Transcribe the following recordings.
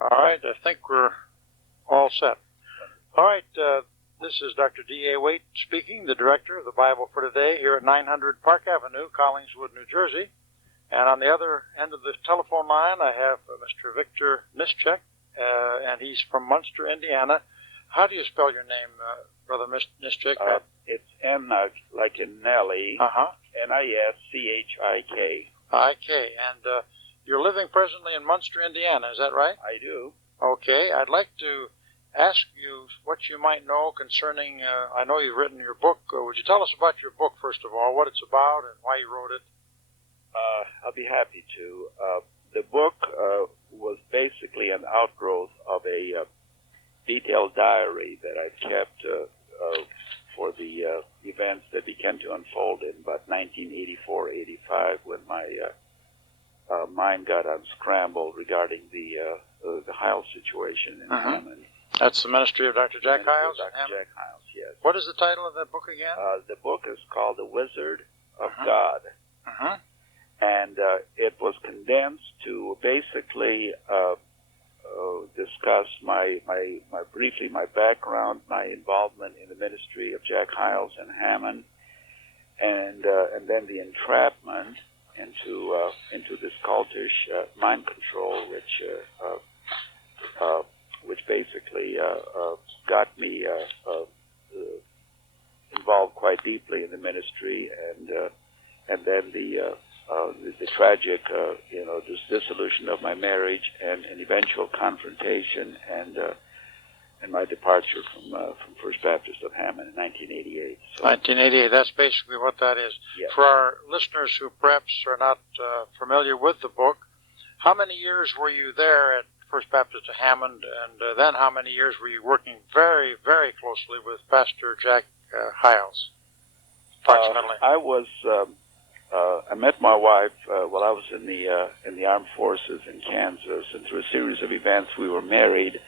All right, I think we're all set. All right, this is Dr. D.A. Waite speaking, the director of the Bible for Today here at 900 Park Avenue, Collingswood, New Jersey. And on the other end of the telephone line, I have Mr. Victor Nischik, and he's from Munster, Indiana. How do you spell your name, Brother Nischik? It's N like in Nelly, Nischik. I-K, and you're living presently in Munster, Indiana, is that right? I do. Okay, I'd like to ask you what you might know concerning, I know you've written your book. Would you tell us about your book, first of all, what it's about and why you wrote it? I'll be happy to. The book was basically an outgrowth of a detailed diary that I kept for the events that began to unfold in about 1984-85 when my mind got unscrambled regarding the Hyles situation in Hammond. That's the ministry of Dr. Jack Hyles? Dr. Jack Hyles, yes. What is the title of that book again? The book is called The Wizard of God. And it was condensed to basically discuss briefly my background, my involvement in the ministry of Jack Hyles and Hammond, and then the entrapment into this cultish mind control, which basically got me involved quite deeply in the ministry, and then the tragic, dissolution of my marriage and an eventual confrontation and my departure from First Baptist of Hammond in 1988. So, 1988, that's basically what that is. Yes. For our listeners who perhaps are not familiar with the book, how many years were you there at First Baptist of Hammond, and then how many years were you working very, very closely with Pastor Jack Hyles, approximately? I met my wife while I was in the armed forces in Kansas, and through a series of events, we were married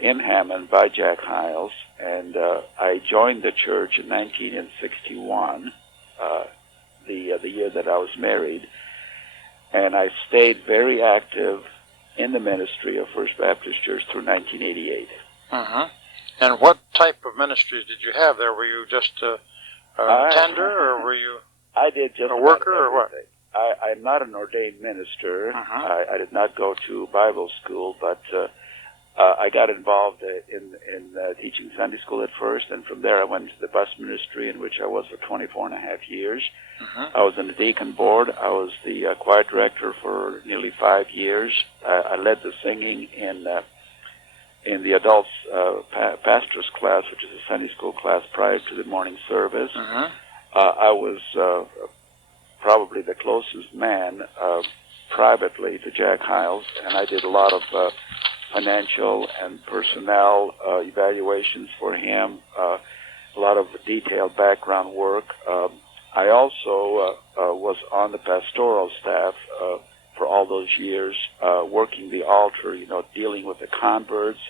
in Hammond by Jack Hyles, and I joined the church in 1961, the year that I was married, and I stayed very active in the ministry of First Baptist Church through 1988. And what type of ministries did you have there? Were you just a tender, or were you? I did just a worker, or what? I'm not an ordained minister. I did not go to Bible school, but I got involved in teaching Sunday school at first, and from there I went to the bus ministry, in which I was for 24 and a half years. I was on the deacon board. I was the choir director for nearly 5 years. I led the singing in the adults pastor's class, which is a Sunday school class prior to the morning service. I was probably the closest man privately to Jack Hyles, and I did a lot of financial and personnel evaluations for him, a lot of detailed background work. I also was on the pastoral staff for all those years, working the altar, dealing with the converts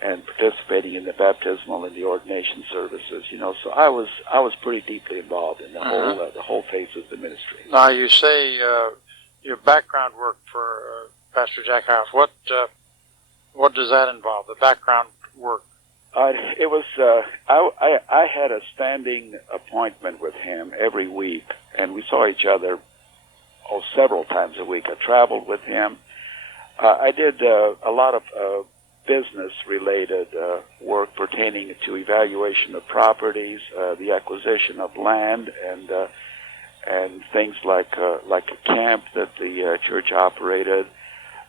and participating in the baptismal and the ordination services, So I was pretty deeply involved in the whole phase of the ministry. Now you say your background work for Pastor Jack Hyles. What does that involve? The background work. It was I had a standing appointment with him every week, and we saw each other several times a week. I traveled with him. I did a lot of business-related work pertaining to evaluation of properties, the acquisition of land, and things like a camp that the church operated.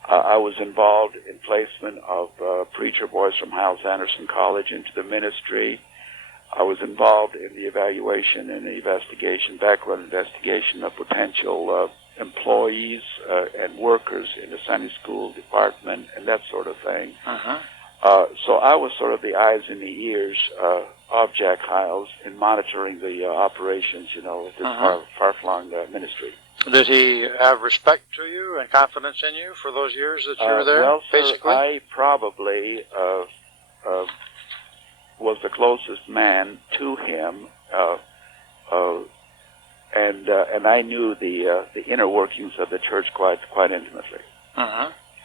I was involved in placement of preacher boys from Hyles-Anderson College into the ministry. I was involved in the evaluation and the background investigation of potential employees and workers in the Sunday school department and that sort of thing. So I was sort of the eyes and the ears of Jack Hyles in monitoring the operations, of this far-flung ministry. Did he have respect to you and confidence in you for those years that you were there? Well, basically, I probably was the closest man to him, and I knew the inner workings of the church quite intimately.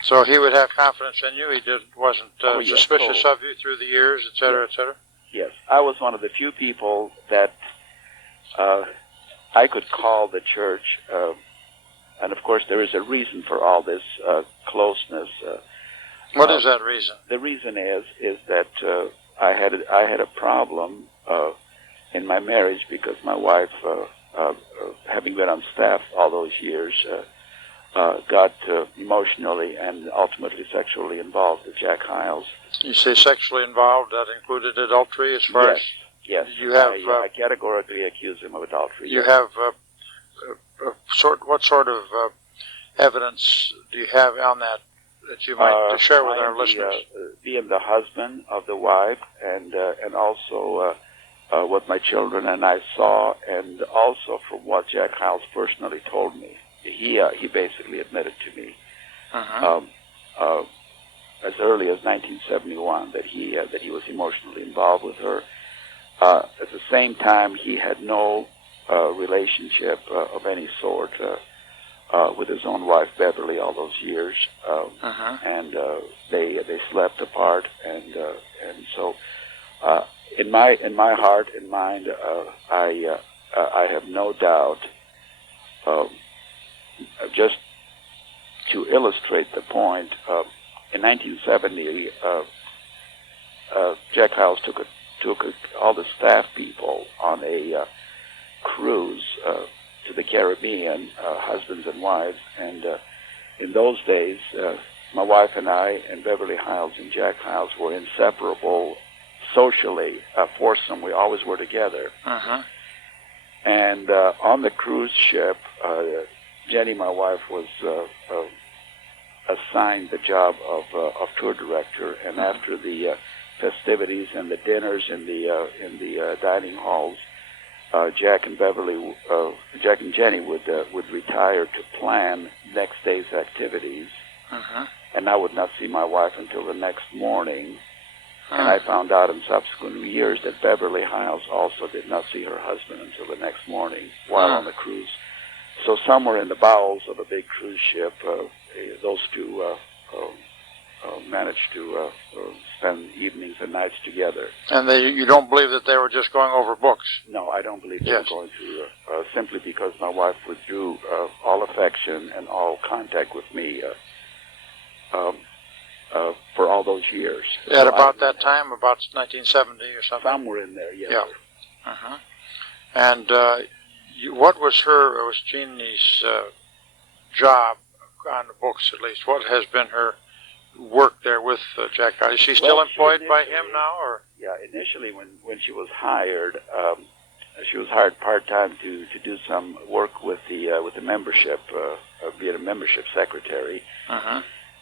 So he would have confidence in you. He wasn't suspicious totally. of you through the years, et cetera, et cetera? Yes. I was one of the few people that I could call the church, and of course there is a reason for all this closeness. What is that reason? The reason is that I had a problem in my marriage because my wife, having been on staff all those years, got emotionally and ultimately sexually involved with Jack Hyles. You say sexually involved, that included adultery as far as... Yes, you have, I categorically accuse him of adultery. You have, what sort of evidence do you have on that you might share with our listeners? Being the husband of the wife, and also what my children and I saw, and also from what Jack Hyles personally told me. He basically admitted to me as early as 1971 that he was emotionally involved with her. At the same time, he had no relationship of any sort with his own wife Beverly all those years, and they slept apart, and so in my heart and mind, I have no doubt. Just to illustrate the point, in 1970, Jack Hyles took all the staff people on a cruise to the Caribbean, husbands and wives, and in those days, my wife and I and Beverly Hyles and Jack Hyles were inseparable socially, foursome. We always were together. And on the cruise ship, Jennie, my wife, was assigned the job of tour director, and after the festivities and the dinners in the dining halls, Jack and Jennie would retire to plan next day's activities, and I would not see my wife until the next morning. And I found out in subsequent years that Beverly House also did not see her husband until the next morning while on the cruise. So somewhere in the bowels of a big cruise ship, those two managed to spend evenings and nights together. And you don't believe that they were just going over books? No, I don't believe they were going through, simply because my wife withdrew all affection and all contact with me for all those years. At about that time, about 1970 or something? Somewhere in there, yes. Yeah. And what was Jennie's job on the books, at least? What has been her work there with Jack Hyles? Is she still employed by him now? Or? Yeah, initially when she was hired part-time to do some work with the membership, being a membership secretary.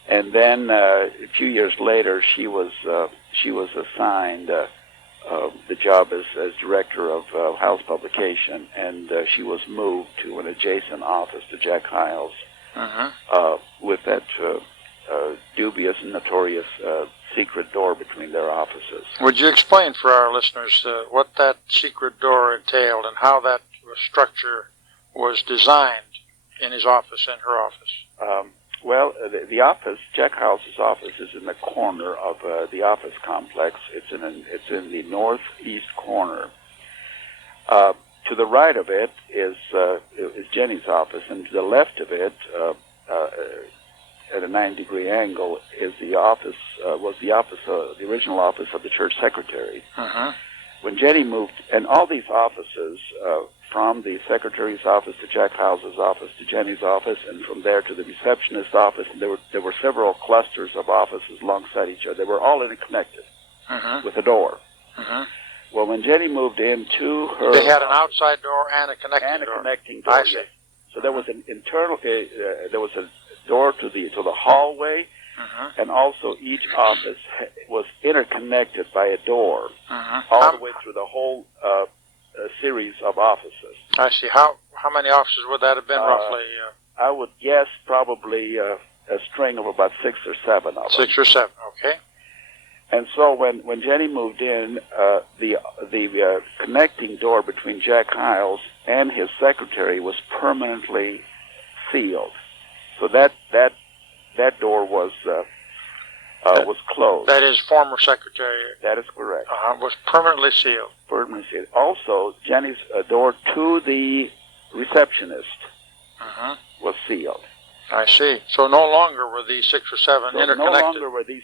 And then a few years later, she was assigned the job as director of House Publication, and she was moved to an adjacent office to Jack Hyles with that dubious and notorious secret door between their offices. Would you explain for our listeners what that secret door entailed and how that structure was designed in his office and her office? Well, the office, Jack Hyles' office, is in the corner of the office complex. It's in the northeast corner. To the right of it is Jennie's office, and to the left of it, at a 90-degree angle, is the original office of the church secretary. When Jennie moved, and all these offices, from the secretary's office to Jack Hyles' office to Jennie's office, and from there to the receptionist's office, and there were several clusters of offices alongside each other. They were all interconnected with a door. Well, when Jennie moved into her... They had an outside door and a connecting door. And a connecting door, I see. Yes. So there was an internal... there was a door to the hallway, and also each office was interconnected by a door all the way through the whole series of offices. I see. How many offices would that have been, roughly? I would guess probably a string of about 6 or 7 of them. 6 or 7, okay. And so when Jennie moved in, the connecting door between Jack Hyles and his secretary was permanently sealed. So that door was closed. That is former secretary. That is correct. Was permanently sealed. Permanently sealed. Also, Jennie's door to the receptionist was sealed. I see. So no longer were these 6 or 7 interconnected. No longer were these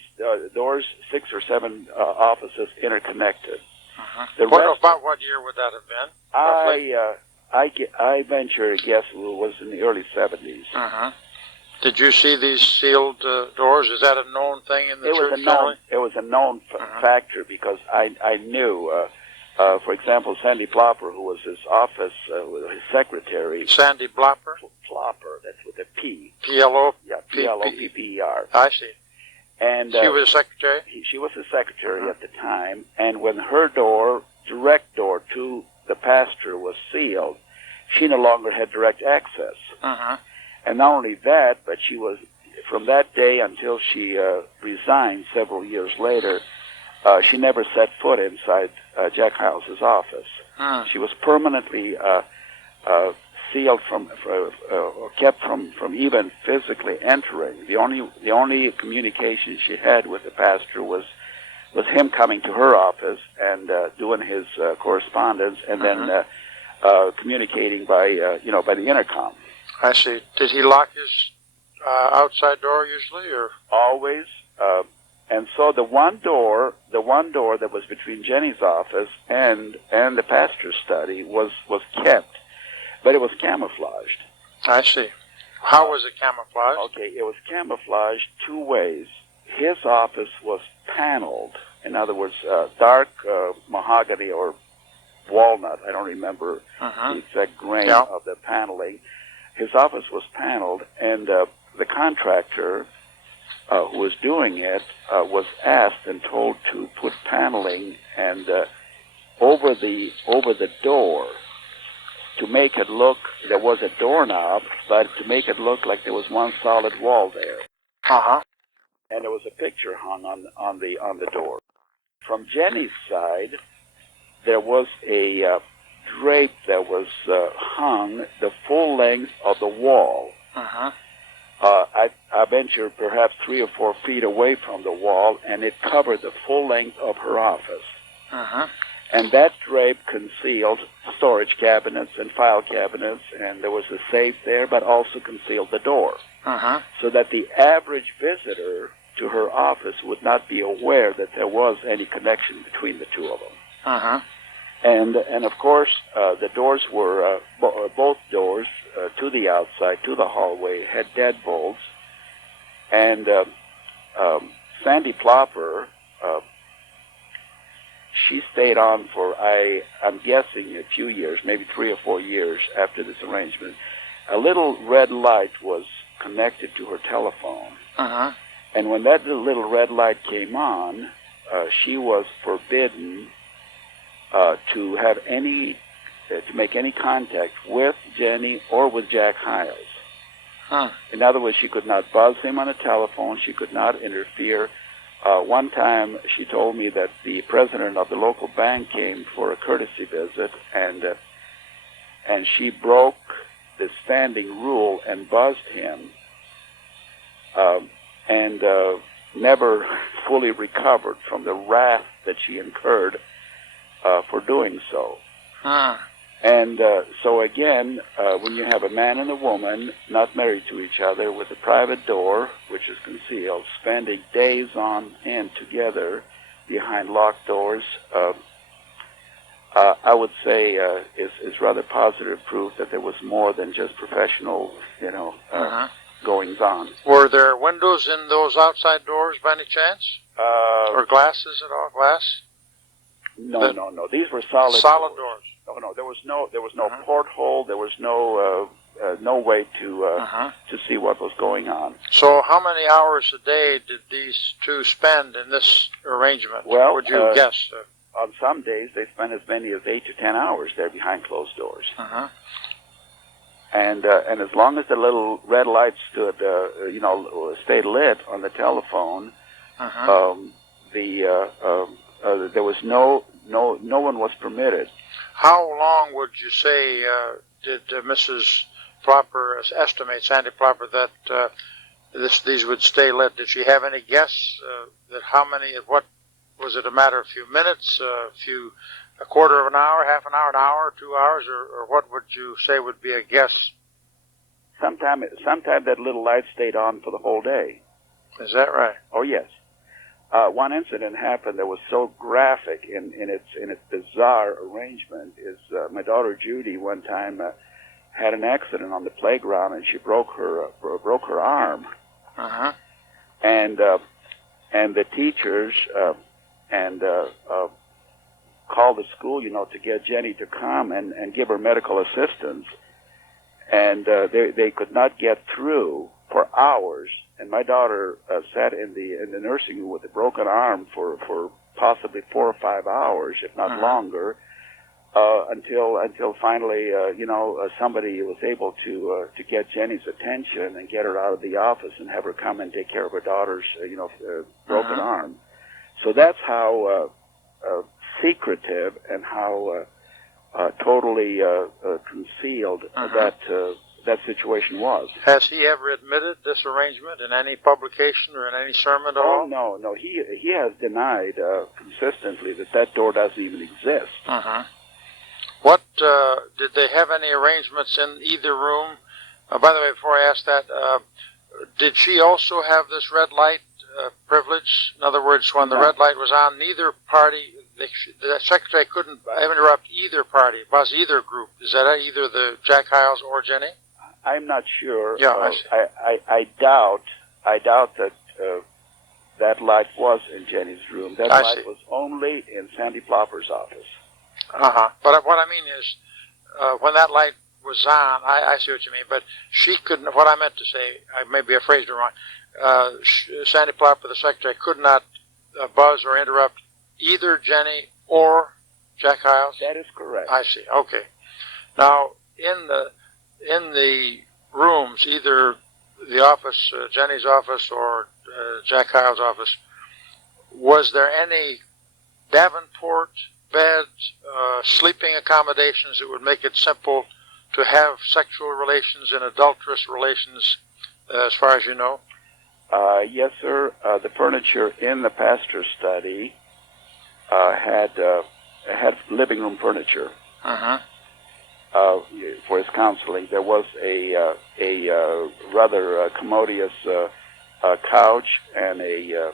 doors, 6 or 7 offices interconnected. About what year would that have been? I venture to guess it was in the early 70s. Did you see these sealed doors? Is that a known thing in the church? It was a known factor because I knew, for example, Sandy Plopper, who was his office, his secretary. Sandy Plopper? Plopper, that's with a P. P-L-O? Yeah, P-L-O-P-P-E-R. I see. And she was a secretary? She was a secretary at the time, and when her door, direct door to the pastor, was sealed, she no longer had direct access. And not only that, but she was, from that day until she resigned several years later, she never set foot inside Jack Hyles' office. She was permanently sealed or kept from even physically entering. The only communication she had with the pastor was him coming to her office and doing his correspondence, and then communicating by the intercom. I see. Did he lock his outside door usually, or always? And so the one door that was between Jennie's office and the pastor's study was kept, but it was camouflaged. I see. How was it camouflaged? Okay, it was camouflaged 2 ways. His office was paneled. In other words, dark mahogany or walnut. I don't remember the exact grain of the paneling. His office was paneled, and the contractor who was doing it was asked and told to put paneling and over the door to make it look, there was a doorknob, but to make it look like there was one solid wall there. And there was a picture hung on the door. From Jennie's side, there was a drape that was hung the full length of the wall. I venture perhaps 3 or 4 feet away from the wall, and it covered the full length of her office. And that drape concealed storage cabinets and file cabinets, and there was a safe there, but also concealed the door. So that the average visitor to her office would not be aware that there was any connection between the two of them. And of course, the doors were, both doors to the outside, to the hallway, had deadbolts. And Sandy Plopper, she stayed on for, I'm guessing, a few years, maybe 3 or 4 years after this arrangement. A little red light was connected to her telephone. And when that little red light came on, she was forbidden to have to make any contact with Jennie or with Jack Hyles. In other words, she could not buzz him on a telephone. She could not interfere. One time, she told me that the president of the local bank came for a courtesy visit, and she broke the standing rule and buzzed him, and never fully recovered from the wrath that she incurred for doing so. And so again, when you have a man and a woman not married to each other with a private door, which is concealed, spending days on end together behind locked doors, I would say is rather positive proof that there was more than just professional, goings on. Were there windows in those outside doors by any chance? Or glasses at all? Glass? No. These were solid doors. No. There was no porthole. There was no way to see what was going on. So, how many hours a day did these two spend in this arrangement? Well, would you guess? On some days, they spent as many as 8 to 10 hours there behind closed doors. And as long as the little red light stood, stayed lit on the telephone, there was no one was permitted. How long would you say did Mrs. Plopper estimate, Sandy Plopper, that these would stay lit. Did she have any guess that how many? What was it? A matter of a few minutes, a quarter of an hour, half an hour, 2 hours, or what would you say would be a guess? Sometime that little light stayed on for the whole day. Is that right? Oh yes. One incident happened that was so graphic in its bizarre arrangement. Is my daughter Judy one time had an accident on the playground and she broke her arm. Uh-huh. And the teachers called the school, to get Jennie to come and give her medical assistance. And they could not get through for hours. And my daughter sat in the nursing room with a broken arm for possibly 4 or 5 hours, if not longer, until finally, somebody was able to get Jennie's attention and get her out of the office and have her come and take care of her daughter's, broken arm. So that's how secretive and how totally concealed that situation was. Has he ever admitted this arrangement in any publication or in any sermon at all? Oh, no. He has denied consistently that door doesn't even exist. Uh-huh. What, did they have any arrangements in either room? By the way, before I ask that, did she also have this red light privilege? In other words, when the red light was on, neither party, the secretary couldn't interrupt either party, buzz either group. Is that either the Jack Hyles or Jennie? I'm not sure. Yeah, I see. I doubt that that light was in Jennie's room. That light was only in Sandy Plopper's office. Uh-huh. But what I mean is, when that light was on, I see what you mean, but she couldn't, what I meant to say, maybe I phrased it wrong, Sandy Plopper, the secretary, could not buzz or interrupt either Jennie or Jack Hyles? That is correct. I see. Okay. Now, in the rooms, either the office, Jennie's office, or Jack Hyles' office, was there any Davenport bed, sleeping accommodations that would make it simple to have sexual relations and adulterous relations, as far as you know? Yes, sir. The furniture in the pastor's study had living room furniture. Uh-huh. For his counseling. There was a rather commodious couch and a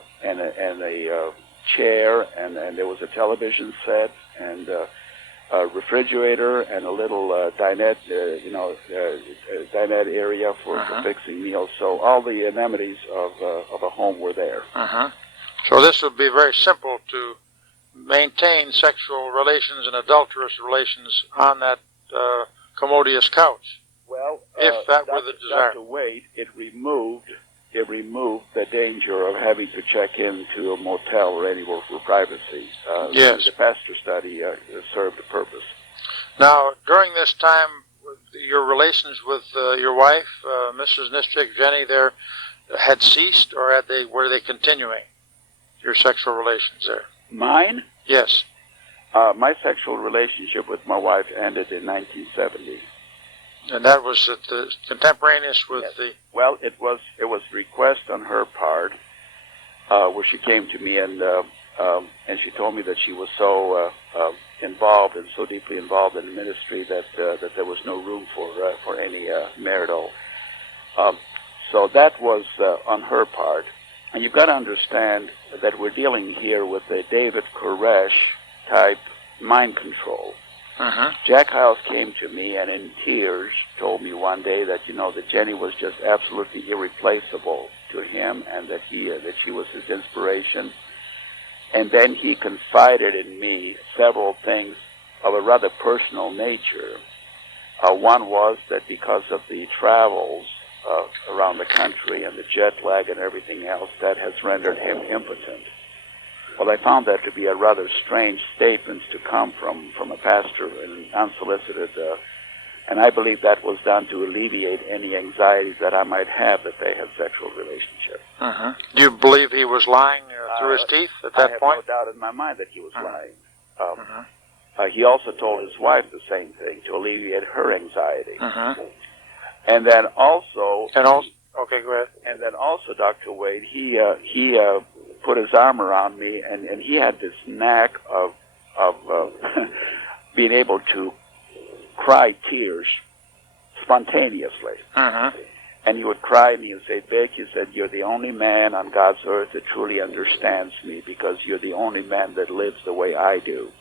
chair, and there was a television set and a refrigerator and a little dinette, dinette area for fixing meals. So all the amenities of a home were there. Uh-huh. So this would be very simple to maintain sexual relations and adulterous relations on that commodious couch. Well, if that were the desire. Dr. Wade, it removed the danger of having to check into a motel or anywhere for privacy. Yes. The pastor study served the purpose. Now, during this time, your relations with your wife, Mrs. Nischik, Jennie, there, had ceased, or were they continuing? Your sexual relations there? Mine? Yes. My sexual relationship with my wife ended in 1970. And that was at the contemporaneous with the... Well, it was request on her part, where she came to me and she told me that she was so involved and so deeply involved in the ministry that there was no room for any marital. So that was on her part. And you've got to understand that we're dealing here with a David Koresh type mind control. Uh-huh. Jack Hyles came to me and in tears told me one day that that Jennie was just absolutely irreplaceable to him, and that she was his inspiration. And then he confided in me several things of a rather personal nature. One was that because of the travels around the country and the jet lag and everything else, that has rendered him impotent. Well, I found that to be a rather strange statement to come from a pastor and unsolicited, and I believe that was done to alleviate any anxieties that I might have that they had sexual relationships. Uh-huh. Do you believe he was lying through his teeth at that point? I have no doubt in my mind that he was lying. He also told his wife the same thing to alleviate her anxiety. And then also... Okay, go ahead. And then also, Dr. Wade, he put his arm around me, and he had this knack of being able to cry tears spontaneously. And he would cry, and he would say, Vic, he said, you're the only man on God's earth that truly understands me, because you're the only man that lives the way I do.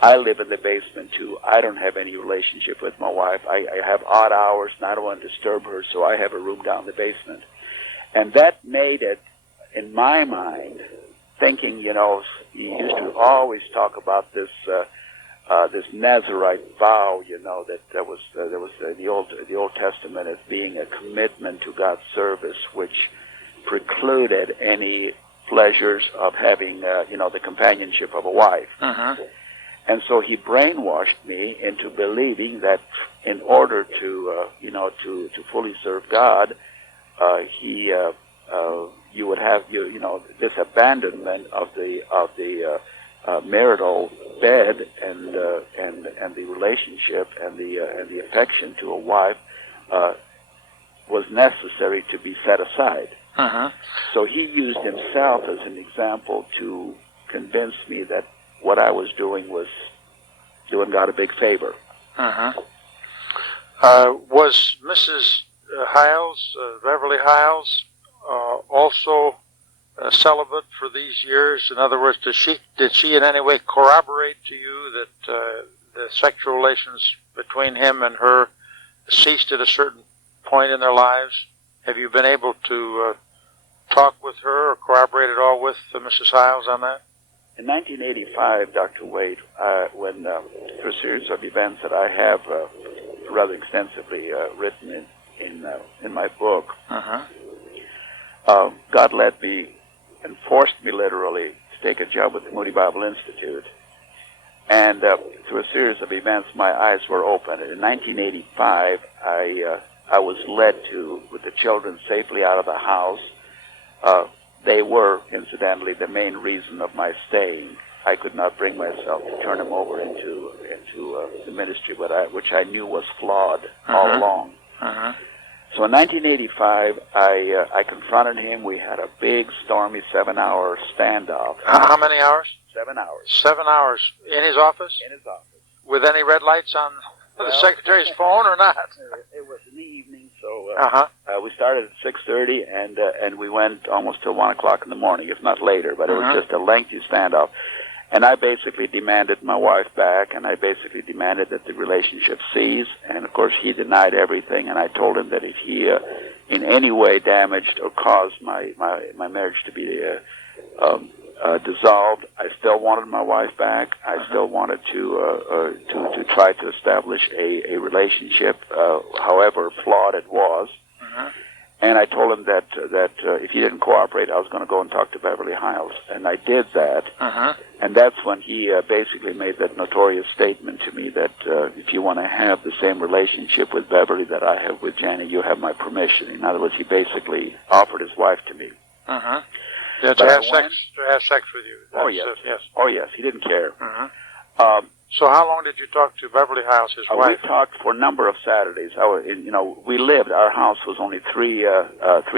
I live in the basement, too. I don't have any relationship with my wife. I have odd hours, and I don't want to disturb her, so I have a room down in the basement. And that made it, in my mind, thinking, you know, he used to always talk about this this Nazarite vow, you know, that there was the Old Testament as being a commitment to God's service, which precluded any pleasures of having, the companionship of a wife. And so he brainwashed me into believing that in order to fully serve God, you would have this abandonment of the marital bed and the relationship and the affection to a wife was necessary to be set aside. So he used himself as an example to convince me that what I was doing was doing God a big favor. Was Mrs. Hyles, Beverly Hyles, also celibate for these years? In other words, did she in any way corroborate to you that the sexual relations between him and her ceased at a certain point in their lives? Have you been able to talk with her or corroborate at all with Mrs. Hyles on that? In 1985, Dr. Wade, when through a series of events that I have rather extensively written in my book, God led me and forced me literally to take a job with the Moody Bible Institute. And through a series of events, my eyes were opened. In 1985, I was led to, with the children safely out of the house. They were, incidentally, the main reason of my staying. I could not bring myself to turn them over into the ministry, which I knew was flawed all along. So in 1985, I confronted him. We had a big, stormy 7-hour standoff. How many hours? 7 hours. 7 hours. In his office? In his office. With any red lights on the secretary's phone or not? It was in the evening, so we started at 6:30, and we went almost till 1 o'clock in the morning, if not later. But it was just a lengthy standoff. And I basically demanded my wife back, and I basically demanded that the relationship cease. And, of course, he denied everything, and I told him that if he in any way damaged or caused my marriage to be dissolved, I still wanted my wife back. I still wanted to try to establish a relationship, however flawed it was. And I told him that if he didn't cooperate, I was going to go and talk to Beverly House. And I did that. And that's when he basically made that notorious statement to me that if you want to have the same relationship with Beverly that I have with Jennie, you have my permission. In other words, he basically offered his wife to me. Yeah, to have sex with you. Oh, yes. Oh, yes. He didn't care. So how long did you talk to Beverly House, his wife? We talked for a number of Saturdays. Our house was only three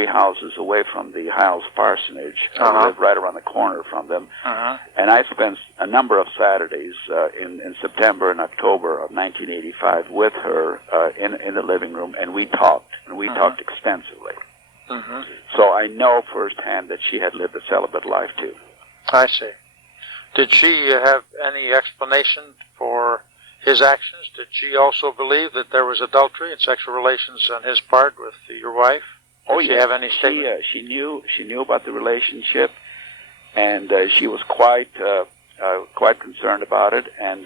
houses away from the Hyles parsonage. We lived right around the corner from them. And I spent a number of Saturdays in September and October of 1985 with her in the living room, and we talked, talked extensively. So I know firsthand that she had lived a celibate life, too. I see. Did she have any explanation for his actions? Did she also believe that there was adultery and sexual relations on his part with your wife? Did she have any statement? She knew about the relationship, and she was quite concerned about it. And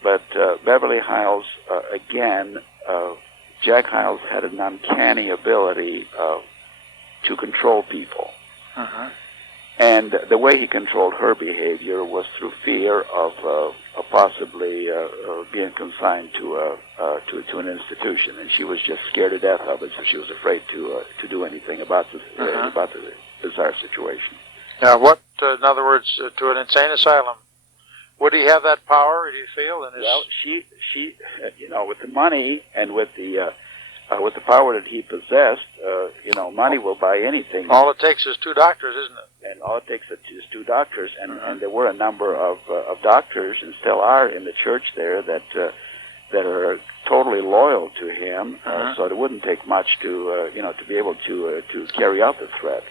but Beverly Hyles, again, Jack Hyles had an uncanny ability to control people. And the way he controlled her behavior was through fear of possibly being consigned to an institution, and she was just scared to death of it, so she was afraid to do anything about the bizarre situation. Now, in other words, to an insane asylum? Would he have that power? Do you feel? Well, she, with the money and with the with the power that he possessed, money will buy anything. All it takes is 2 doctors, isn't it? And all it takes is 2 doctors, and there were a number of doctors, and still are in the church there, that are totally loyal to him. So it wouldn't take much to be able to carry out the threat.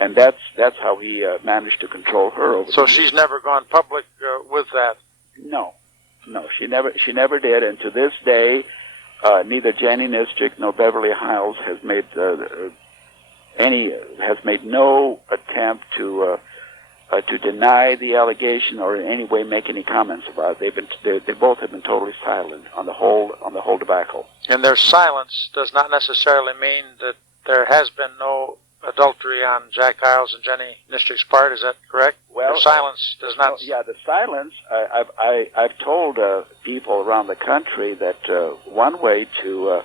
And that's how he managed to control her over. So she's never gone public with that. No, she never did, and to this day, neither Jennie Nischik nor Beverly House has made no attempt to deny the allegation or in any way make any comments about it. They both have been totally silent on the whole debacle. And their silence does not necessarily mean that there has been no adultery on Jack Hyles and Jennie Nischik's part. Is that correct? Well, their silence does not. Yeah, the silence. I've told people around the country that one way to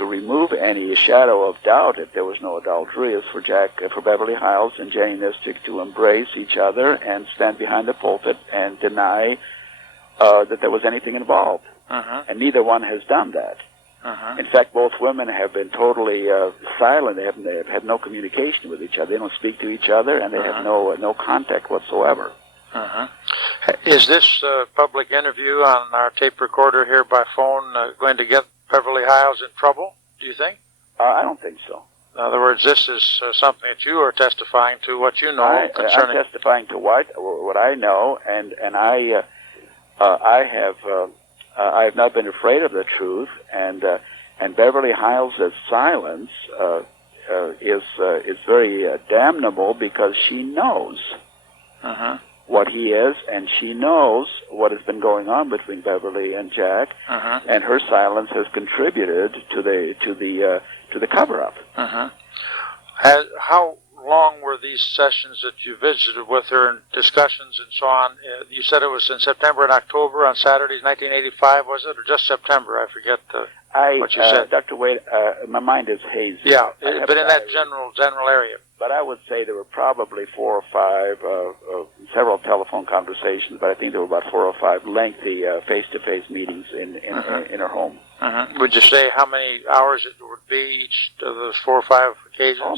remove any shadow of doubt if there was no adultery is for Beverly House and Jennie Nischik to embrace each other and stand behind the pulpit and deny that there was anything involved. And neither one has done that. In fact, both women have been totally silent. They have had no communication with each other. They don't speak to each other, and they have no contact whatsoever. Is this public interview on our tape recorder here by phone going to get Beverly Hyles in trouble, do you think? I don't think so. In other words, this is something that you are testifying to, what you know concerning... I'm testifying to what I know, and I have not been afraid of the truth, and Beverly Hyles' silence is very damnable because she knows what he is, and she knows what has been going on between Beverly and Jack, and her silence has contributed to the cover-up. How long were these sessions that you visited with her and discussions and so on? You said it was in September and October on Saturdays, 1985, was it, or just September? I forget what you said. Dr. Wade, my mind is hazy. Yeah, but in that general area. But I would say there were probably 4 or 5, several telephone conversations, but I think there were about 4 or 5 lengthy face-to-face meetings in her home. Would you say how many hours it would be each of those 4 or 5 occasions? Oh,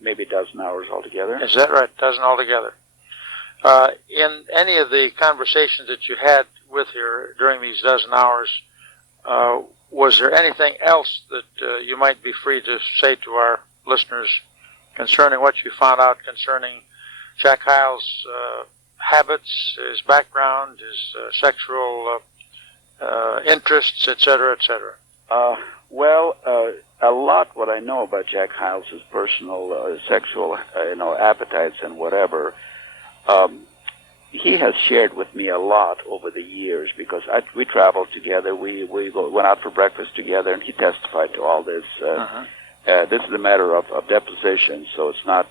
maybe a dozen hours altogether. Is that right? A dozen altogether. In any of the conversations that you had with her during these dozen hours, was there anything else that you might be free to say to our listeners concerning what you found out concerning Jack Hyles' habits, his background, his sexual interests, etc., etc.? Well, a lot what I know about Jack Hyles' personal sexual, appetites and whatever, he has shared with me a lot over the years because we traveled together. We went out for breakfast together, and he testified to all this. This is a matter of deposition, so it's not.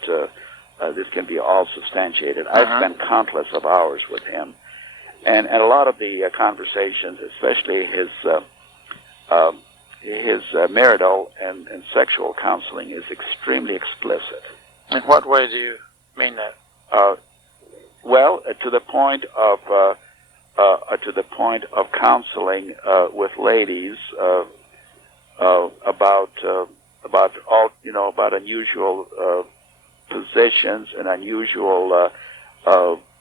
This can be all substantiated. I spent countless of hours with him, and a lot of the conversations, especially his marital and sexual counseling, is extremely explicit. In what way do you mean that? Well, to the point of counseling with ladies about all about unusual positions and unusual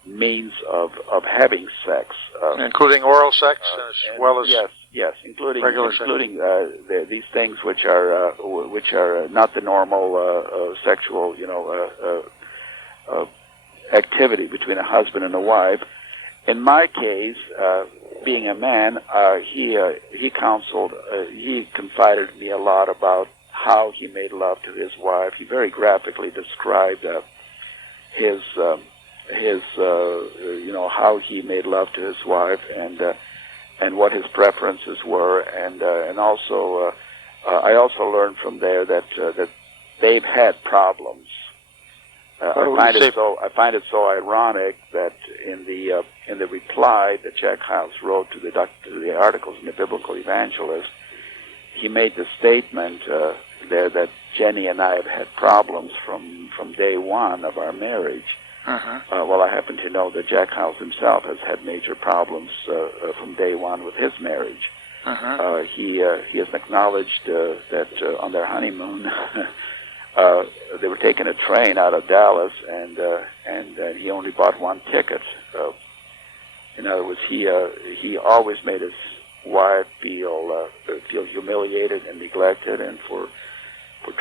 means of having sex, including oral sex as well as yes, including regular sex. These things which are not the normal sexual activity between a husband and a wife. In my case, being a man, he counseled, he confided to me a lot about how he made love to his wife. He very graphically described his how he made love to his wife and what his preferences were, and also I also learned from there that they've had problems. I find it so ironic that in the reply that Jack Hyles wrote to the articles in the Biblical Evangelist, he made the statement there that Jennie and I have had problems from day one of our marriage. Well, I happen to know that Jack Hyles himself has had major problems from day one with his marriage. He has acknowledged that on their honeymoon they were taking a train out of Dallas, and he only bought one ticket. In other words, he always made his wife feel humiliated and neglected, and for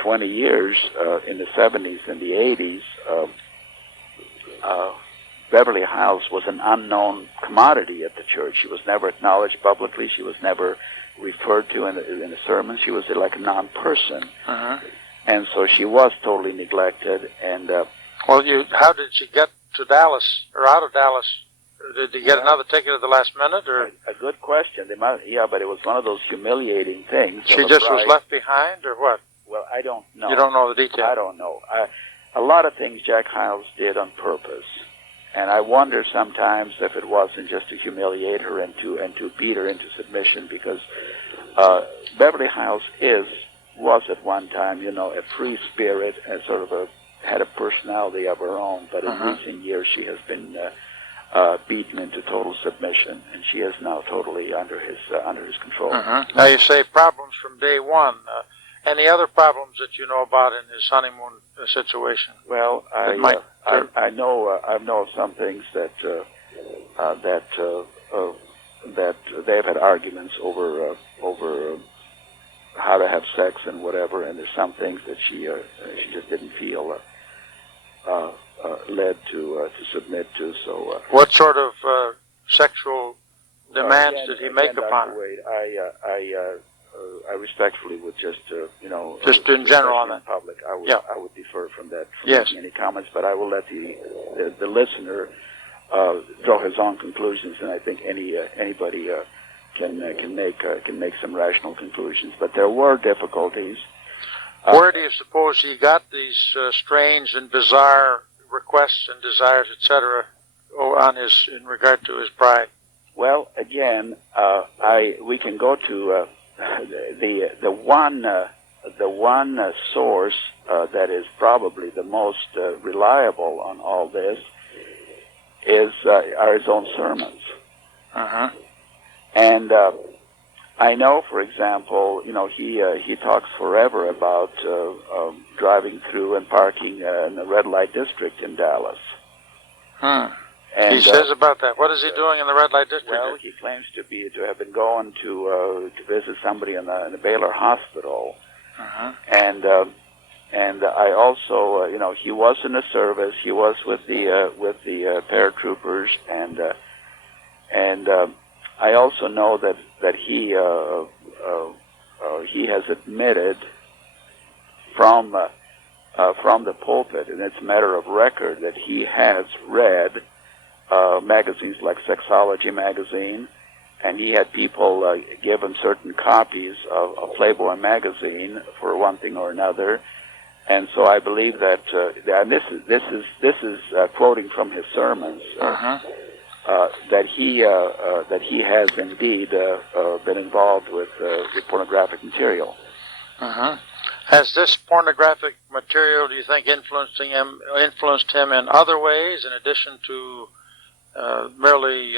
20 years in the 70s and the 80s, Beverly House was an unknown commodity at the church. She was never acknowledged publicly. She was never referred to in the sermons. She was like a non-person. And so she was totally neglected. And how did she get to Dallas or out of Dallas? Did they get another ticket at the last minute, or a good question? But it was one of those humiliating things. She just was left behind, or what? Well, I don't know. You don't know the details? I don't know. A lot of things Jack Hyles did on purpose, and I wonder sometimes if it wasn't just to humiliate her and to beat her into submission, because Beverly House was at one time, a free spirit and sort of had a personality of her own, but in recent years she has been beaten into total submission, and she is now totally under his control. Now you say problems from day one. Any other problems that you know about in his honeymoon situation? Well, I know of some things that they've had arguments over how to have sex and whatever, and there's some things that she just didn't feel led to submit to. So, what sort of sexual demands did he make upon her? Wade, I respectfully would just just in general on that public, I would defer from that. Making any comments, but I will let the listener draw his own conclusions, and I think anybody can make some rational conclusions. But there were difficulties. Where do you suppose he got these strange and bizarre requests and desires, etc., in regard to his bride? Well, again, we can go to the one source that is probably the most reliable on all this are his own sermons. And I know, for example, he talks forever about driving through and parking in the red light district in Dallas. And, he says about that. What is he doing in the red light district? Well, he claims to have been going to visit somebody in the Baylor hospital. And I also, he was in the service. He was with the paratroopers, and I also know that he has admitted from the pulpit, and it's a matter of record, that he has read magazines like Sexology magazine, and he had people give him certain copies of Playboy magazine for one thing or another. And so I believe that, and this is quoting from his sermons, that he has indeed been involved with pornographic material. Has this pornographic material, do you think, influenced him in other ways, in addition to merely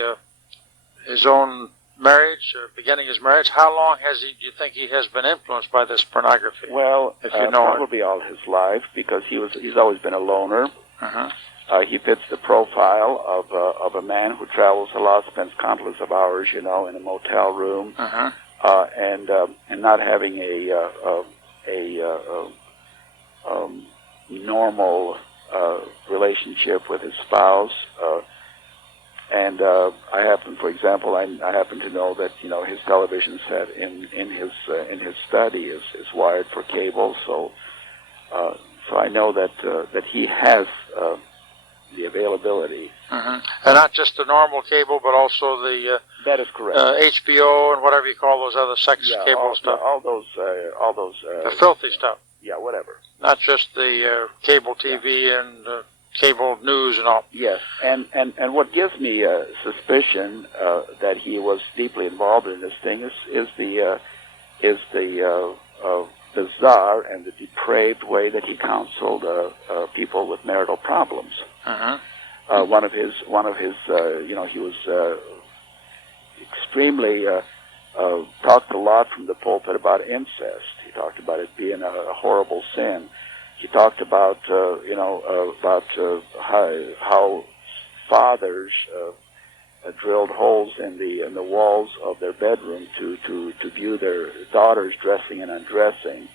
his own marriage, or beginning his marriage? How long do you think he has been influenced by this pornography? Well, if you know probably all his life, because he's always been a loner. He fits the profile of a man who travels a lot, spends countless of hours, in a motel room, and not having a normal relationship with his spouse. And I happen to know that his television set in his study is wired for cable. So I know that he has the availability, and not just the normal cable, but also the that is correct. HBO and whatever you call those other sex cable stuff. All those the filthy stuff. Yeah, whatever. Not just the cable TV and cable news and all. Yes, and what gives me suspicion that he was deeply involved in this thing is the bizarre and the depraved way that he counseled people with marital problems. One of his he was extremely talked a lot from the pulpit about incest. He talked about it being a horrible sin. He talked about how fathers drilled holes in the walls of their bedroom to view their daughters dressing and undressing,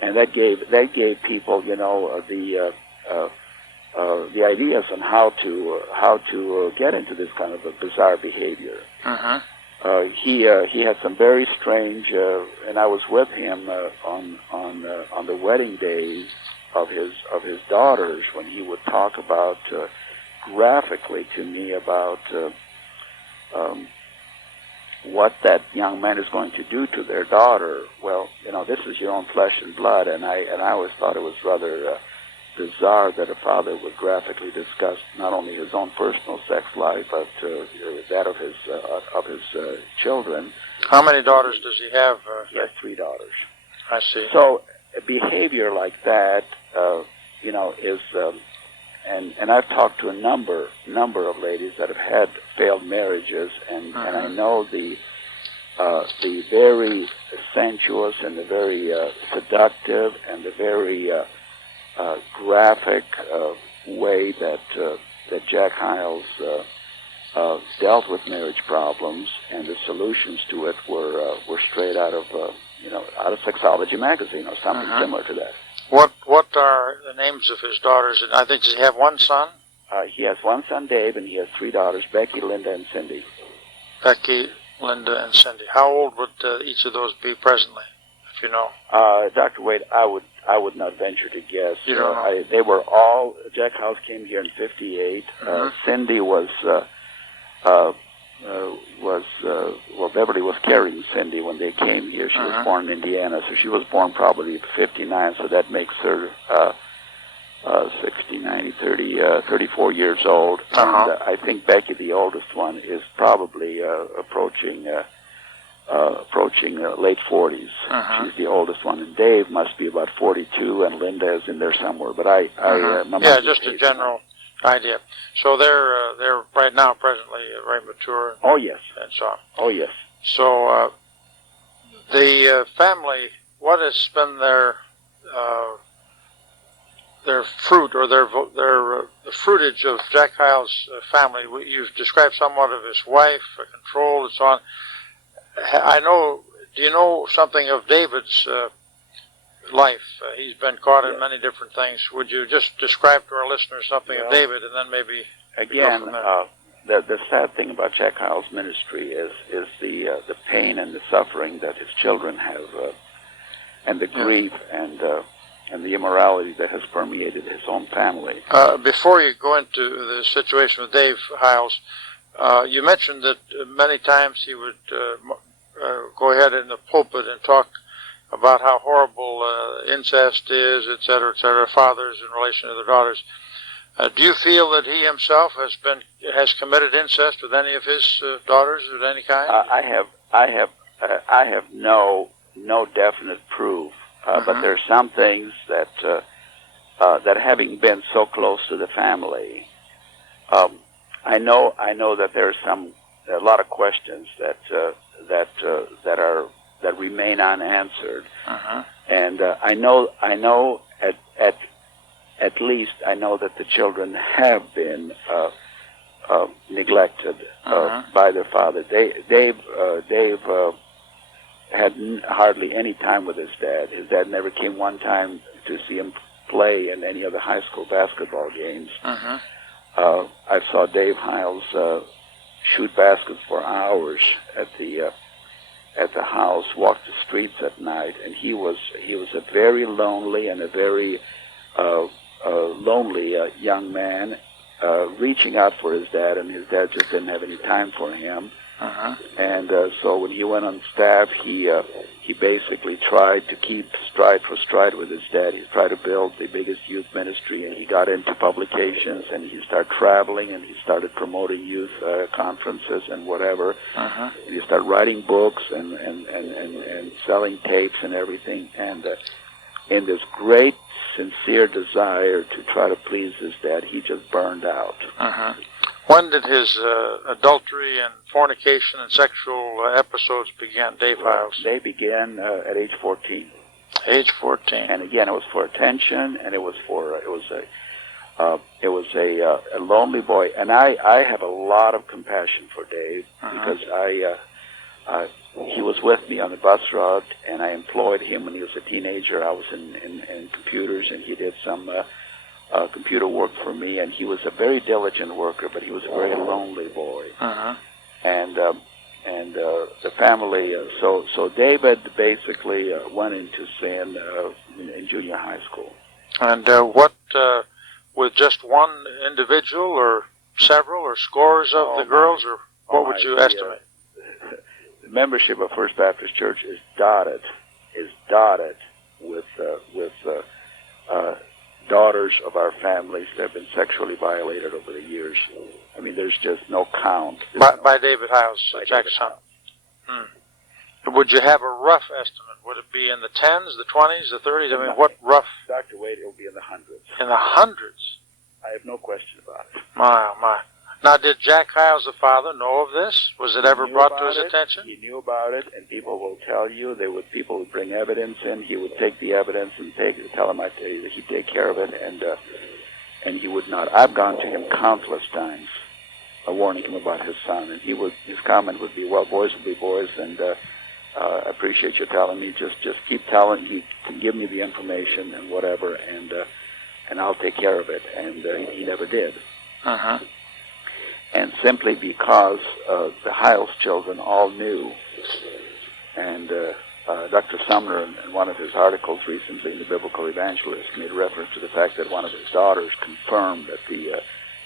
and that gave people the ideas on how to get into this kind of a bizarre behavior. Uh-huh. He had some very strange, and I was with him on the wedding days of his daughters, when he would talk about graphically to me about what that young man is going to do to their daughter. Well, this is your own flesh and blood, and I always thought it was rather bizarre that a father would graphically discuss not only his own personal sex life, but that of his children. How many daughters does he have? He has 3 daughters. I see. So a behavior like that, is, and I've talked to a number of ladies that have had failed marriages, and I know the very sensuous and the very seductive and the very graphic way that Jack Hyles dealt with marriage problems, and the solutions to it were straight out of Sexology magazine or something similar to that. What are the names of his daughters? I think, does he have one son? He has one son, Dave, and he has 3 daughters, Becky, Linda, and Cindy. Becky, Linda, and Cindy. How old would each of those be presently, if you know? Dr. Wade, I would not venture to guess. You don't know? They were all. Jack Hyles came here in '58. Cindy was Beverly was carrying Cindy when they came here. She was born in Indiana, so she was born probably in '59. So that makes her 60, 90, 30, 34 years old. And I think Becky, the oldest one, is probably approaching late 40s. She's the oldest one, and Dave must be about 42, and Linda is in there somewhere. But just a general idea. So they're right now presently very mature. Oh yes. And so on. Oh yes. So the family, what has been their fruit, or the fruitage of Jack Hyles' family? You've described somewhat of his wife, control, and so on. Do you know something of David's life? He's been caught in many different things. Would you just describe to our listeners something of David, and then maybe again, the sad thing about Jack Hyles' ministry is the pain and the suffering that his children have, and the grief and the immorality that has permeated his own family. Before you go into the situation with Dave Hyles, you mentioned that many times he would go ahead in the pulpit and talk about how horrible incest is, et cetera, fathers in relation to their daughters. Do you feel that he himself has committed incest with any of his daughters of any kind? I have no definite proof, but there are some things that having been so close to the family, I know that there are a lot of questions that remain unanswered, and I know at least I know that the children have been neglected by their father. Dave had hardly any time with his dad. His dad never came one time to see him play in any of the high school basketball games. I saw Dave Hyles shoot baskets for hours at the house, walk the streets at night, and he was a very lonely and a very lonely young man, reaching out for his dad, and his dad just didn't have any time for him. And so when he went on staff, he basically tried to keep stride for stride with his dad. He tried to build the biggest youth ministry, and he got into publications, and he started traveling, and he started promoting youth conferences and whatever. And he started writing books and selling tapes and everything. And in this great, sincere desire to try to please his dad, he just burned out. When did his adultery and fornication and sexual episodes begin, Dave Hyles? They began at age 14. Age 14. And again, it was for attention, and it was a lonely boy. And I have a lot of compassion for Dave because he was with me on the bus route, and I employed him when he was a teenager. I was in computers, and he did some computer work for me, and he was a very diligent worker, but he was a very lonely boy. And the family, so David basically went into sin in junior high school. And what, with just one individual or several or scores of the girls, or what would you estimate? The membership of First Baptist Church is dotted with daughters of our families that have been sexually violated over the years. I mean, there's just no count. By David Hyles, Jack's son. Would you have a rough estimate? Would it be in the 10s, the 20s, the 30s? I mean, what rough? Dr. Wade, it'll be in the hundreds. In the hundreds? I have no question about it. My, oh my. Now, did Jack Hyles, the father, know of this? Was it ever brought to his attention? He knew about it, and people will tell you. People would bring evidence in. He would take the evidence and tell him that he'd take care of it, and he would not. I've gone to him countless times, warning him about his son, and his comment would be, "Well, boys will be boys, and I appreciate you telling me. Just keep telling. He can give me the information and whatever, and I'll take care of it." And he never did. And simply because the Hyles children all knew, and Dr. Sumner, in one of his articles recently in the Biblical Evangelist, made reference to the fact that one of his daughters confirmed that the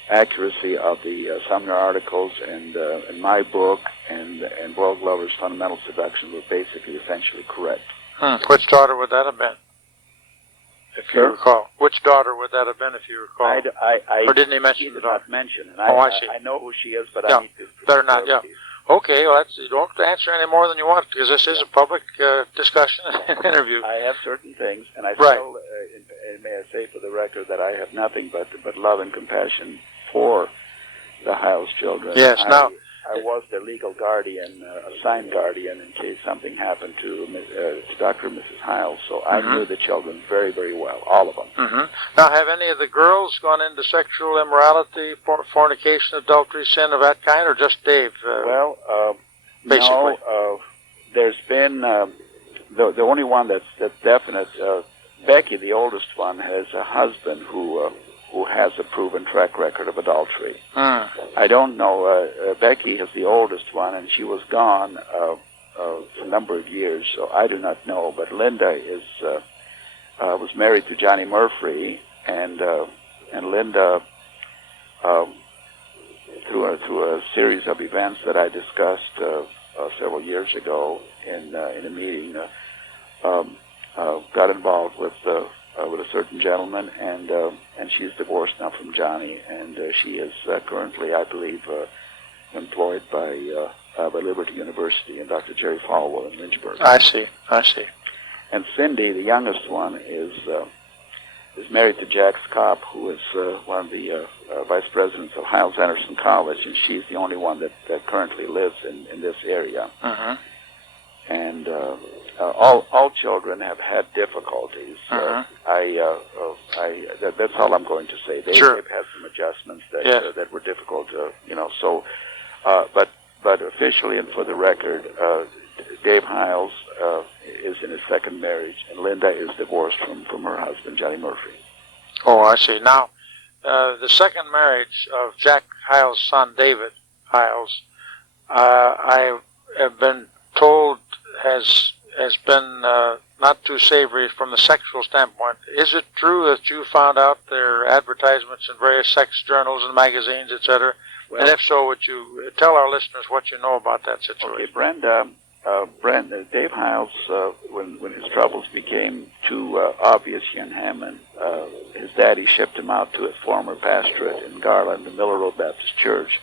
accuracy of the Sumner articles and my book and Voegtlin's Fundamental Seduction were basically essentially correct. Which daughter would that have been? If you recall. Which daughter would that have been, if you recall? Or didn't he mention the daughter? Not mention. And I see. I know who she is, but I need to... Better not, Okay, well, you don't have to answer any more than you want, because this is a public discussion and interview. I have certain things, and I still, may I say for the record, that I have nothing but love and compassion for the Hyles children. Yes, now... I was their legal guardian, assigned guardian, in case something happened to Dr. and Mrs. Hyles. So I knew the children very, very well, all of them. Now, have any of the girls gone into sexual immorality, fornication, adultery, sin of that kind, or just Dave? Basically. No. There's been the only one that's definite. Becky, the oldest one, has a husband who has a proven track record of adultery. I don't know. Becky is the oldest one, and she was gone for a number of years, so I do not know. But Linda was married to Johnny Murphrey, and Linda, through a series of events that I discussed several years ago in a meeting, got involved with a certain gentleman, and she's divorced now from Johnny, and she is currently, I believe, employed by Liberty University and Dr. Jeri in Lynchburg. I see. And Cindy, the youngest one, is married to Jack Schaap, who is one of the vice presidents of Hyles-Anderson College, and she's the only one that currently lives in this area. And all children have had difficulties. That's all I'm going to say. They've had some adjustments that were difficult, So, but officially and for the record, Dave Hyles is in his second marriage, and Linda is divorced from her husband, Johnny Murphrey. Oh, I see. Now, the second marriage of Jack Hyles' son, David Hyles, I have been told has been not too savory from the sexual standpoint. Is it true that you found out their advertisements in various sex journals and magazines, etc.? Well, and if so, would you tell our listeners what you know about that situation? Okay, Dave Hyles, when his troubles became too obvious here in Hammond, his daddy shipped him out to a former pastorate in Garland, the Miller Road Baptist Church.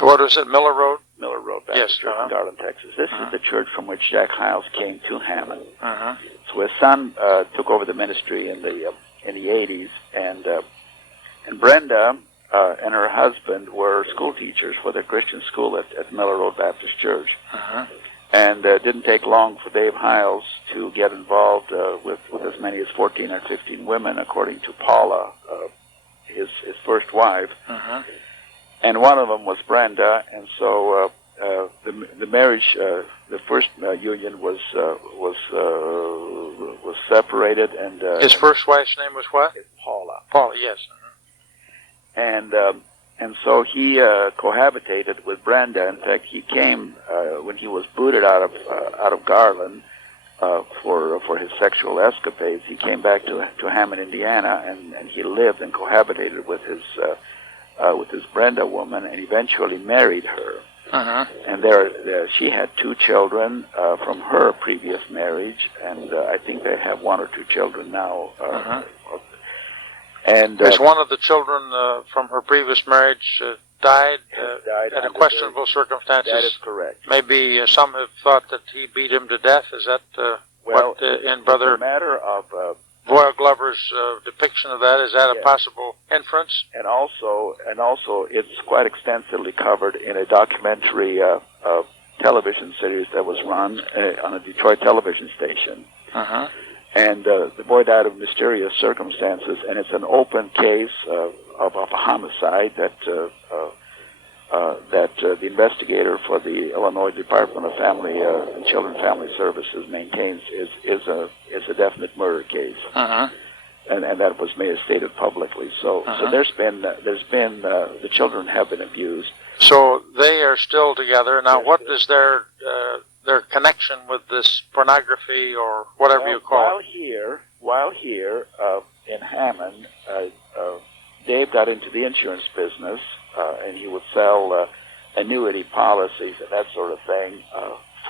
What was it, Miller Road? Miller Road Baptist Church in Garland, Texas. This is the church from which Jack Hyles came to Hammond. So his son took over the ministry in the 80s, and Brenda and her husband were school teachers for their Christian school at Miller Road Baptist Church. And it didn't take long for Dave Hyles to get involved with as many as 14 or 15 women, according to Paula, his first wife. And one of them was Brenda, and so the marriage, the first union was separated, and his first wife's name was what? Paula. Paula, yes. And so he cohabitated with Brenda. In fact, he came when he was booted out of Garland for his sexual escapades. He came back to Hammond, Indiana, and he lived and cohabitated with his Brenda woman, and eventually married her. And there she had 2 children from her previous marriage, and I think they have 1 or 2 children now. And as one of the children from her previous marriage died under questionable circumstances. That is correct. Maybe some have thought that he beat him to death. Is that what in Brother matter of Voyle Glover's depiction of that? Is that a possible inference? And also, it's quite extensively covered in a documentary television series that was run on a Detroit television station. And the boy died of mysterious circumstances, and it's an open case of a homicide that the investigator for the Illinois Department of Family and Children Family Services maintains is a definite murder case, and that was stated publicly. So there's been the children have been abused. So they are still together now. What is their connection with this pornography or whatever you call it? While here in Hammond, Dave got into the insurance business, and he would sell annuity policies and that sort of thing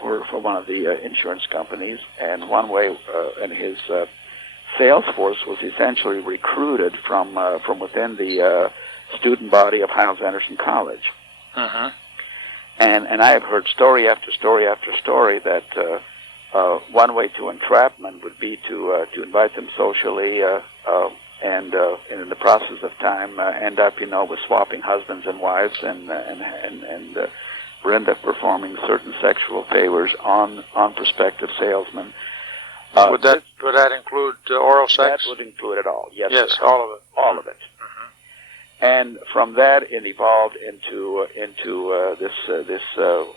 for one of the insurance companies. And one way, and his sales force was essentially recruited from within the student body of Hyles-Anderson College. And I have heard story after story after story that one way to entrapment would be to invite them socially, and in the process of time end up, with swapping husbands and wives, and Brenda performing certain sexual favors on prospective salesmen. Would that include oral sex? That would include it all. Yes, yes, sir. all of it. All of it. And from that, it evolved into this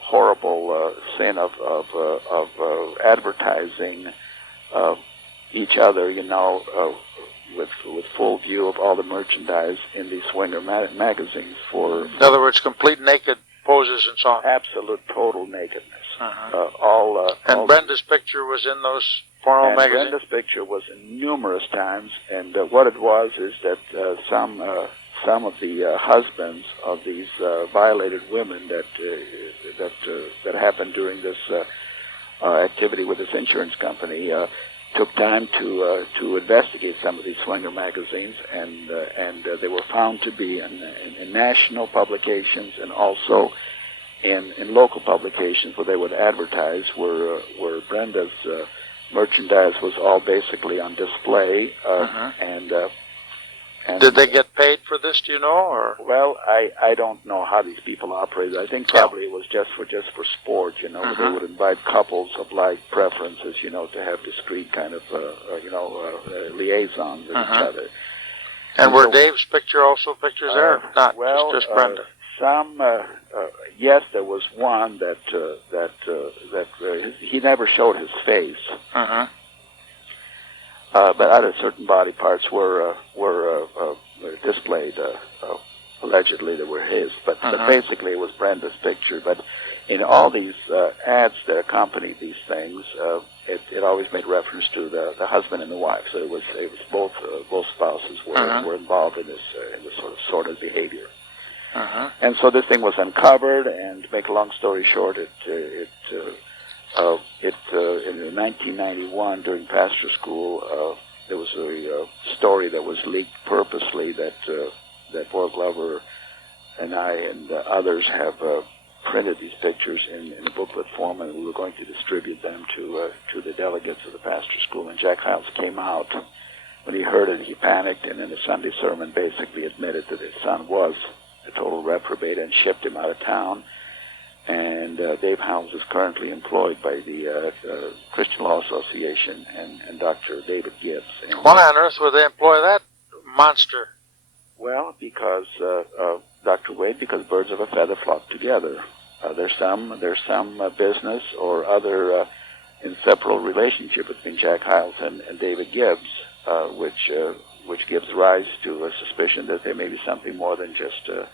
horrible sin of advertising each other, with full view of all the merchandise in these swinger magazines. In other words, complete naked poses and so on. Absolute total nakedness. And Brenda's picture was in those porno magazines. Brenda's picture was in numerous times, and what it was is that some of the husbands of these violated women that happened during this activity with this insurance company took time to investigate some of these swinger magazines, and they were found to be in national publications and also in local publications where they would advertise, where Brenda's merchandise was all basically on display, and did they get paid for this? Do you know? Or well, I don't know how these people operated. I think probably it was just for sport. They would invite couples of like preferences, to have discreet kind of liaison with each other. And were Dave's picture also pictures there? Not just Brenda. Yes, there was one that he never showed his face. But other certain body parts were displayed. Allegedly, they were his, but basically it was Brenda's picture. But in all these ads that accompanied these things, it always made reference to the husband and the wife. So it was both spouses were involved in this sort of behavior. And so this thing was uncovered. And to make a long story short, in 1991 during pastor school, there was a story that was leaked purposely that Voyle Glover and I and others have printed these pictures in a booklet form, and we were going to distribute them to the delegates of the pastor school. And Jack Hyles came out when he heard it, he panicked, and in the Sunday sermon basically admitted that his son was a total reprobate and shipped him out of town. And Dave Hyles is currently employed by the Christian Law Association and Dr. David Gibbs. And, why on earth would they employ that monster? Well, because, Dr. Wade, because birds of a feather flock together. There's some business or other inseparable relationship between Jack Hyles and David Gibbs, which gives rise to a suspicion that there may be something more than just a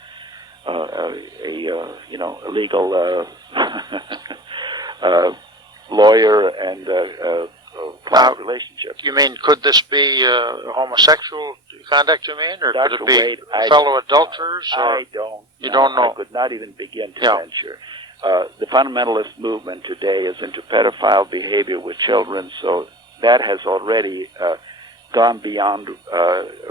legal lawyer and client relationship. You mean, could this be homosexual conduct, you mean? Or Dr. could it be Wade, fellow adulterers? I don't You don't know? I could not even begin to venture. The fundamentalist movement today is into pedophile behavior with children, so that has already gone beyond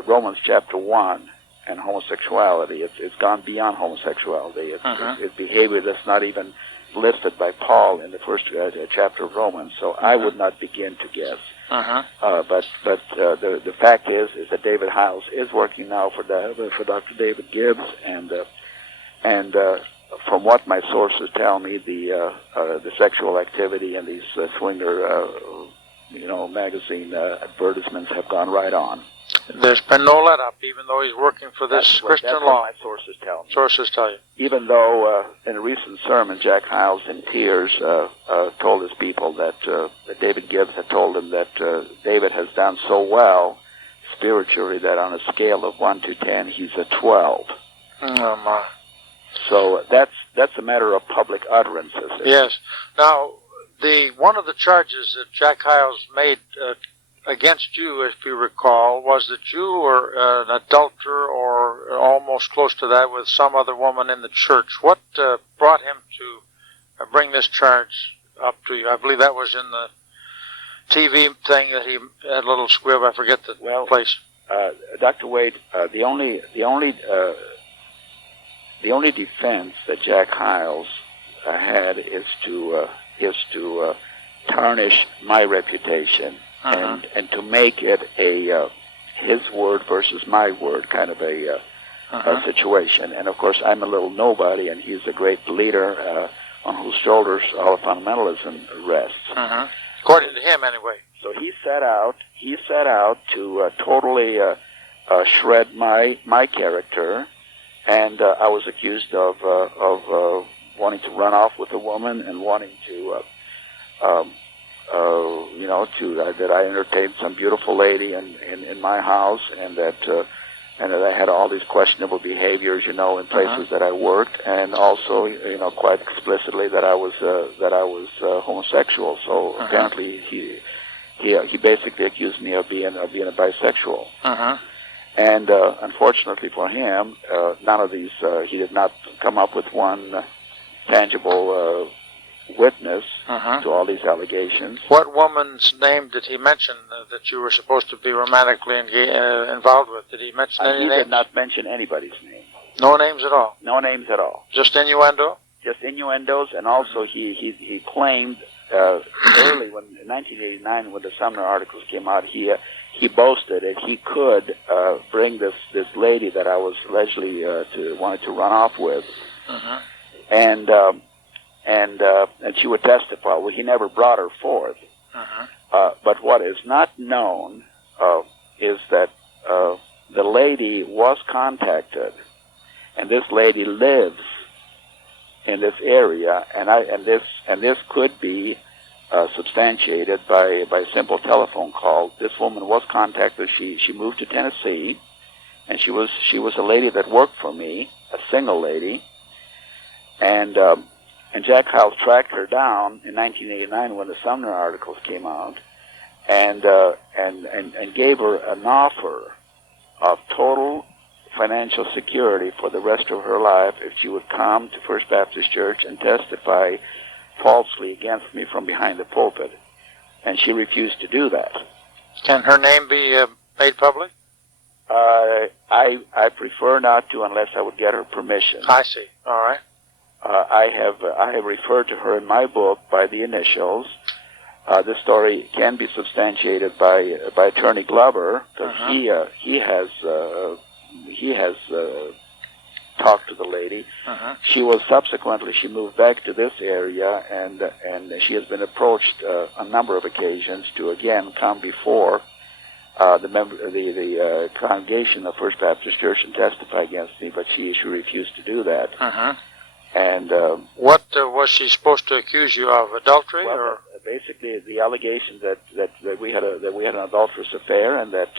Romans chapter 1 and homosexuality. It's gone beyond homosexuality. It's behavior that's not even listed by Paul in the first chapter of Romans, so I would not begin to guess. But the fact is that David Hyles is working now for Dr. David Gibbs, and from what my sources tell me, the sexual activity in these swinger magazine advertisements have gone right on. There's been no let-up, even though he's working for this Christian law. That's what my sources tell me. Sources tell you. Even though in a recent sermon, Jack Hyles, in tears, told his people that David Gibbs had told him that David has done so well spiritually that on a scale of 1 to 10, he's a 12. Oh, my. So that's a matter of public utterances. Yes. Now, one of the charges that Jack Hyles made against you, if you recall, was that you were an adulterer or almost close to that with some other woman in the church. What brought him to bring this charge up to you? I believe that was in the TV thing that he had a little squib. I forget the place. Dr. Wade, the only defense that Jack Hyles had is to tarnish my reputation. And to make it a his word versus my word kind of a situation. And of course, I'm a little nobody, and he's a great leader on whose shoulders all of fundamentalism rests. According to him, anyway. So he set out to totally shred my character, and I was accused of wanting to run off with a woman and wanting to. That I entertained some beautiful lady in my house, and that I had all these questionable behaviors, in places that I worked, and also, quite explicitly that I was homosexual. So apparently he basically accused me of being a bisexual. And unfortunately for him, none of these. He did not come up with one tangible witness to all these allegations. What woman's name did he mention that you were supposed to be romantically involved with? Did he mention any names? He did not mention anybody's name. No names at all? No names at all. Just innuendo? Just innuendos, and also he claimed early, in 1989, when the Sumner articles came out, he boasted that he could bring this lady that I was allegedly wanted to run off with, and she would testify. Well, he never brought her forth. But what is not known is that the lady was contacted, and this lady lives in this area, and this could be substantiated by a simple telephone call. This woman was contacted. She moved to Tennessee, and she was a lady that worked for me, a single lady, and Jack Hyles tracked her down in 1989 when the Sumner articles came out, and gave her an offer of total financial security for the rest of her life if she would come to First Baptist Church and testify falsely against me from behind the pulpit, and she refused to do that. Can her name be made public? I prefer not to unless I would get her permission. I see. All right. I have referred to her in my book by the initials, This story can be substantiated by Attorney Glover, because he has talked to the lady. She moved back to this area, and she has been approached a number of occasions to again come before the congregation of First Baptist Church and testify against me, but she refused to do that. And what was she supposed to accuse you of? Adultery, well, or basically the allegation that we had an adulterous affair, and that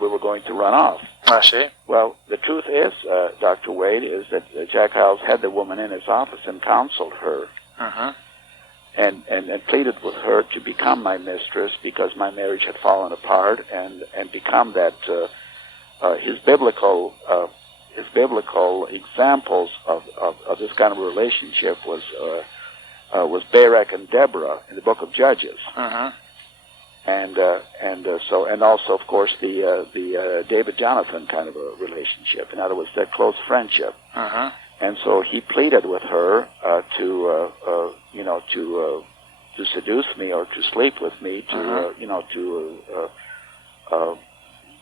we were going to run off. I see. Well, the truth is, Dr. Wade, is that Jack Hyles had the woman in his office and counseled her, and pleaded with her to become my mistress because my marriage had fallen apart, and become that. His biblical examples of this kind of relationship was Barak and Deborah in the Book of Judges. And also, of course, the David Jonathan kind of a relationship. In other words, that close friendship. And so he pleaded with her to seduce me or to sleep with me,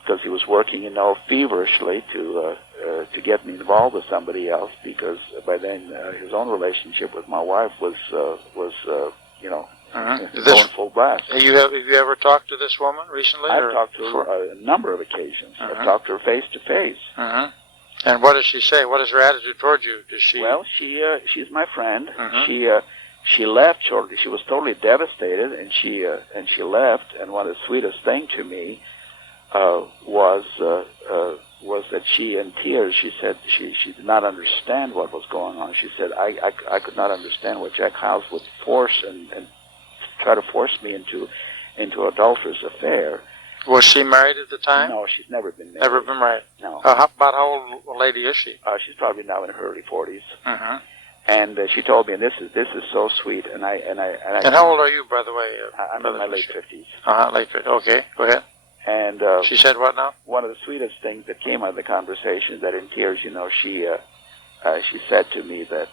because he was working, feverishly to get me involved with somebody else. Because by then his own relationship with my wife was going full blast. Have you ever talked to this woman recently? I've talked to her a number of occasions. I've talked to her face to face. And what does she say? What is her attitude toward you? Does she? Well, she's my friend. She left shortly. She was totally devastated, and she left. And one of the sweetest thing to me was that she, in tears, she said she did not understand what was going on. She said, I could not understand why Jack Hyles would force and try to force me into adulterous affair. Was she married at the time? No, she's never been married. Never been married? No. About how old a lady is she? She's probably now in her early 40s. And she told me, and this is so sweet. And how old are you, by the way? I'm in my late 50s. Late 50s. Okay, go ahead. And she said what now? One of the sweetest things that came out of the conversation, that in tears, she said to me that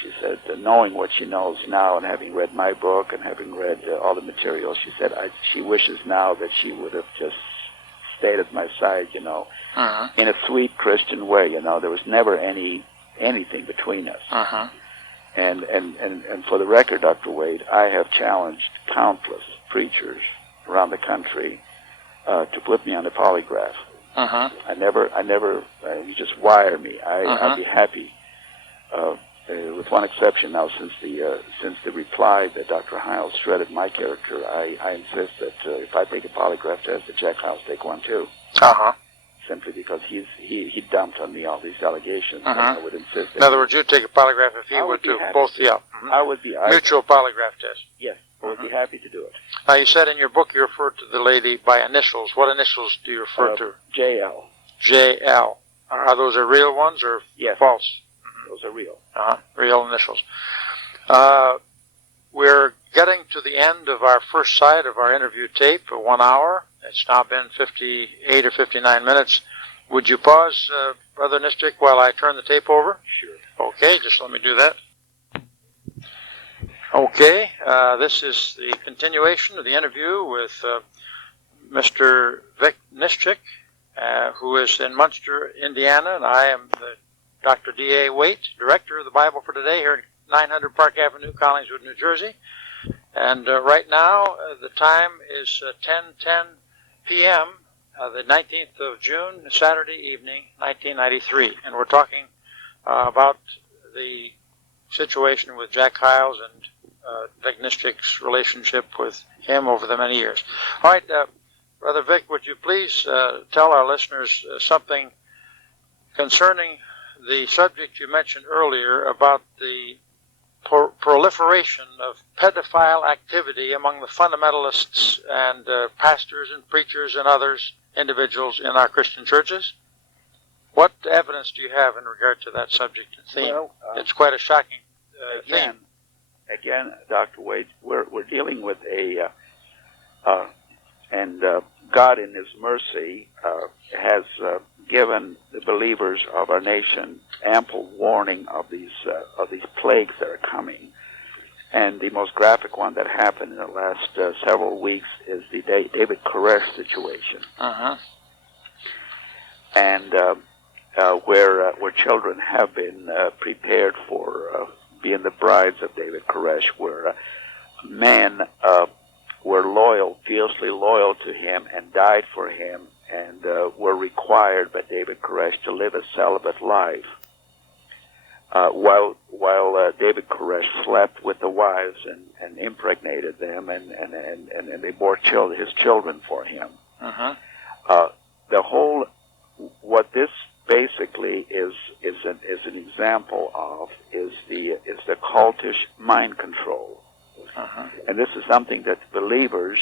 she said, knowing what she knows now, and having read my book and having read all the material, she said she wishes now that she would have just stayed at my side, in a sweet Christian way. There was never anything between us. And for the record, Dr. Wade, I have challenged countless preachers around the country to put me on the polygraph. I never. You just wire me. I'd be happy. With one exception now, since the reply that Dr. Hyles shredded my character, I insist that if I take a polygraph test, that Jack Hyles take one too. Simply because he dumped on me all these allegations, and I would insist. In other words, you'd take a polygraph if he would too. Both, yeah. I would be. Mutual polygraph test. Yes. I would be happy to do it. Now, you said in your book you referred to the lady by initials. What initials do you refer to? JL. JL. Are those real ones or false? Those are real. Real initials. We're getting to the end of our first side of our interview tape for 1 hour. It's now been 58 or 59 minutes. Would you pause, Brother Nischik, while I turn the tape over? Sure. Okay, just let me do that. Okay, this is the continuation of the interview with Mr. Victor Nischik, who is in Munster, Indiana, and I am Dr. D.A. Waite, Director of the Bible for Today here at 900 Park Avenue, Collingswood, New Jersey. And right now, the time is 10:10 p.m., the 19th of June, Saturday evening, 1993. And we're talking about the situation with Jack Hyles and Vic Nischik's relationship with him over the many years. All right, Brother Vic, would you please tell our listeners something concerning the subject you mentioned earlier about the proliferation of pedophile activity among the fundamentalists and pastors and preachers and others, individuals in our Christian churches? What evidence do you have in regard to that subject and theme? Well, it's quite a shocking theme. Again, Dr. Wade, we're dealing with God in His mercy has given the believers of our nation ample warning of these plagues that are coming, And the most graphic one that happened in the last several weeks is the David Koresh situation. And where children have been prepared for being the brides of David Koresh, where men were loyal, fiercely loyal to him, and died for him, and were required by David Koresh to live a celibate life, while David Koresh slept with the wives and impregnated them, and they bore his children for him. The whole, what this basically is an example of is the cultish mind control. And this is something that believers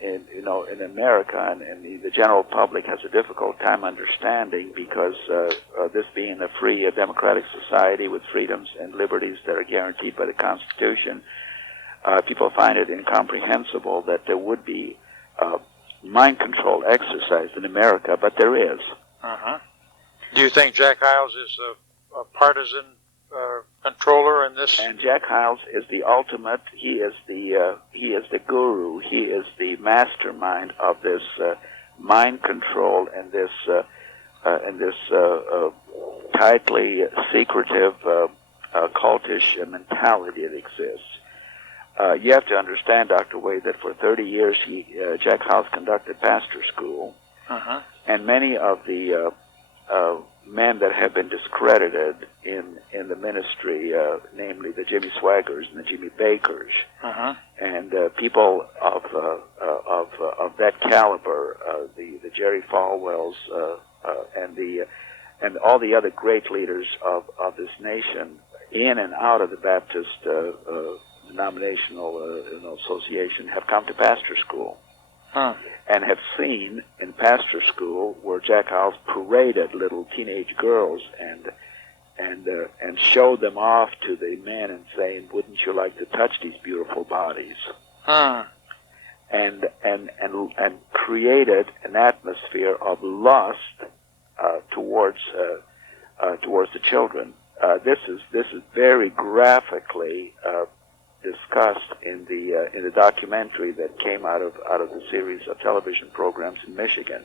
in America and the general public has a difficult time understanding, because this being a free democratic society with freedoms and liberties that are guaranteed by the Constitution, people find it incomprehensible that there would be mind control exercised in America, but there is. Do you think Jack Hyles is a partisan controller in this? And Jack Hyles is the ultimate. He is the guru. He is the mastermind of this mind control and this tightly secretive cultish mentality that exists. You have to understand, Dr. Wade, that for 30 years Jack Hyles conducted pastor school, and many of the men that have been discredited in the ministry, namely the Jimmy Swaggers and the Jimmy Bakers, and people of that caliber, the Jeri Falwells, and all the other great leaders of this nation, in and out of the Baptist denominational association, have come to pastor school. And have seen in pastor school where Jack Hyles paraded little teenage girls and showed them off to the men and saying, "Wouldn't you like to touch these beautiful bodies?" And created an atmosphere of lust towards the children. This is very graphically discussed in the documentary that came out of the series of television programs in Michigan.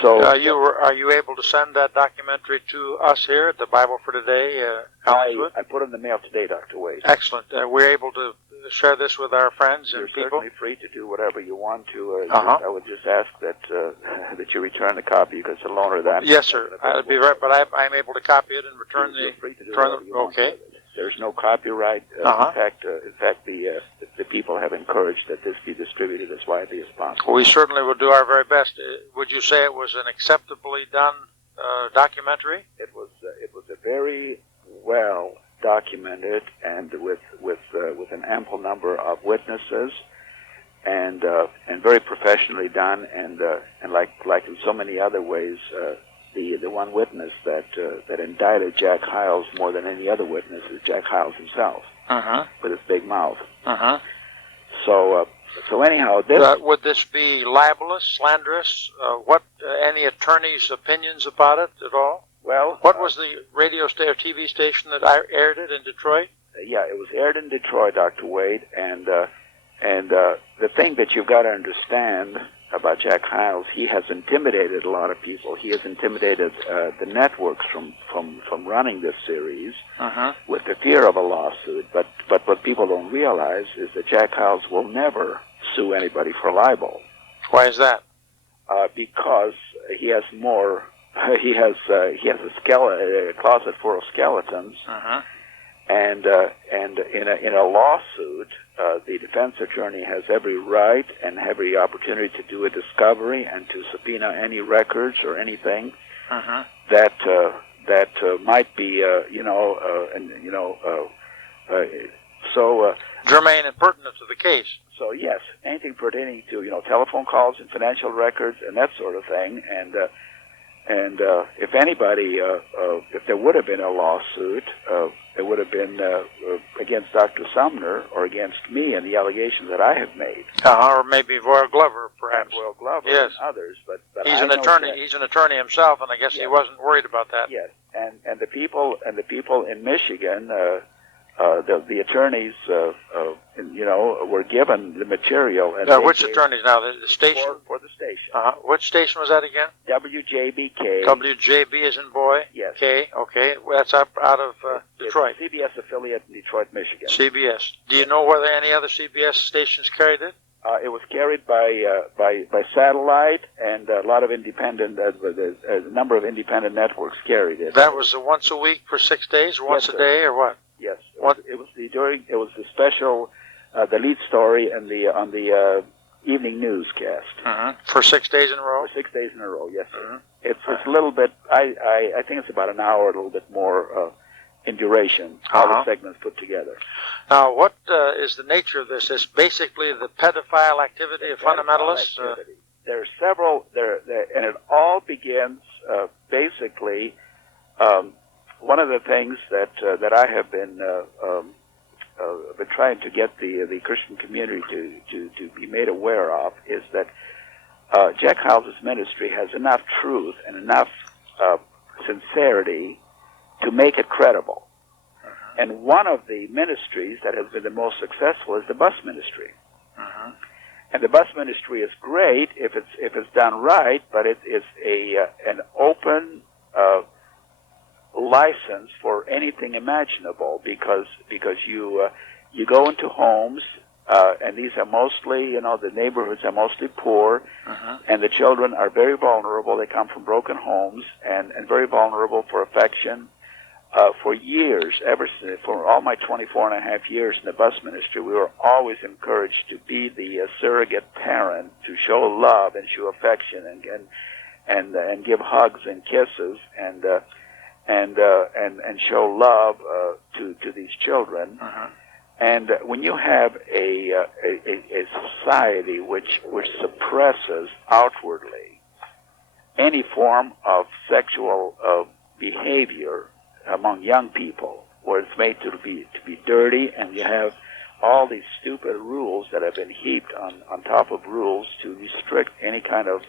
So, are you able to send that documentary to us here at the Bible for Today? I put it in the mail today, Dr. Wade. Excellent. We're able to share this with our friends and people. You're certainly free to do whatever you want to. I would just ask that you return the copy, because the loaner that. Yes, sir. I'd be right, but I'm able to copy it and return You're free to do whatever you want. Okay. There's no copyright. In fact, the people have encouraged that this be distributed as widely as possible. We certainly will do our very best. Would you say it was an acceptably done documentary? It was a very well documented and with an ample number of witnesses, and very professionally done, and like in so many other ways. The one witness that indicted Jack Hyles more than any other witness is Jack Hyles himself, with his big mouth. So anyhow, would this be libelous, slanderous? Any attorney's opinions about it at all? Well, what was the radio or TV station that aired it in Detroit? Yeah, it was aired in Detroit, Dr. Wade, and the thing that you've got to understand about Jack Hyles, he has intimidated a lot of people. He has intimidated the networks from running this series with the fear of a lawsuit. But what people don't realize is that Jack Hyles will never sue anybody for libel. Why is that? Because he has more. He has a closet full of skeletons, and in a lawsuit. The defense attorney has every right and every opportunity to do a discovery and to subpoena any records or anything that might be, germane and pertinent to the case. So yes, anything pertaining to telephone calls and financial records and that sort of thing, and if anybody, if there would have been a lawsuit, it would have been against Dr. Sumner or against me and the allegations that I have made. Or maybe Voyle Glover, perhaps. Voyle Glover and others, but he's an attorney. He's an attorney himself, and I guess he wasn't worried about that. Yes, and the people in Michigan the attorneys, were given the material. And which attorneys now? The station? For the station. Which station was that again? WJBK. WJB is in Boy? Yes. K, okay. That's up out of Detroit. It's a CBS affiliate in Detroit, Michigan. CBS. Do you know whether any other CBS stations carried it? It was carried by satellite, and a lot of independent, a number of independent networks carried it. That was once a week for 6 days, or once a day, or what? Yes. It was the special, the lead story, and on the evening newscast. For 6 days in a row. For 6 days in a row. Yes. It's a little bit. I think it's about an hour, a little bit more in duration. All the segments put together. Now, what is the nature of this? It's basically the pedophile activity of fundamentalists? There are several, and it all begins basically. One of the things that I have been trying to get the Christian community to be made aware of is that Jack Hyles' ministry has enough truth and enough sincerity to make it credible. And one of the ministries that has been the most successful is the bus ministry. And the bus ministry is great if it's done right, but it is an open license for anything imaginable because you go into homes and these are mostly, the neighborhoods are mostly poor, and the children are very vulnerable. They come from broken homes and very vulnerable for affection. For years, for all my 24 and a half years in the bus ministry, we were always encouraged to be the surrogate parent, to show love and show affection and give hugs and kisses and show love to these children. And when you have a society which suppresses outwardly any form of sexual behavior among young people, where it's made to be dirty, and you have all these stupid rules that have been heaped on top of rules to restrict any kind of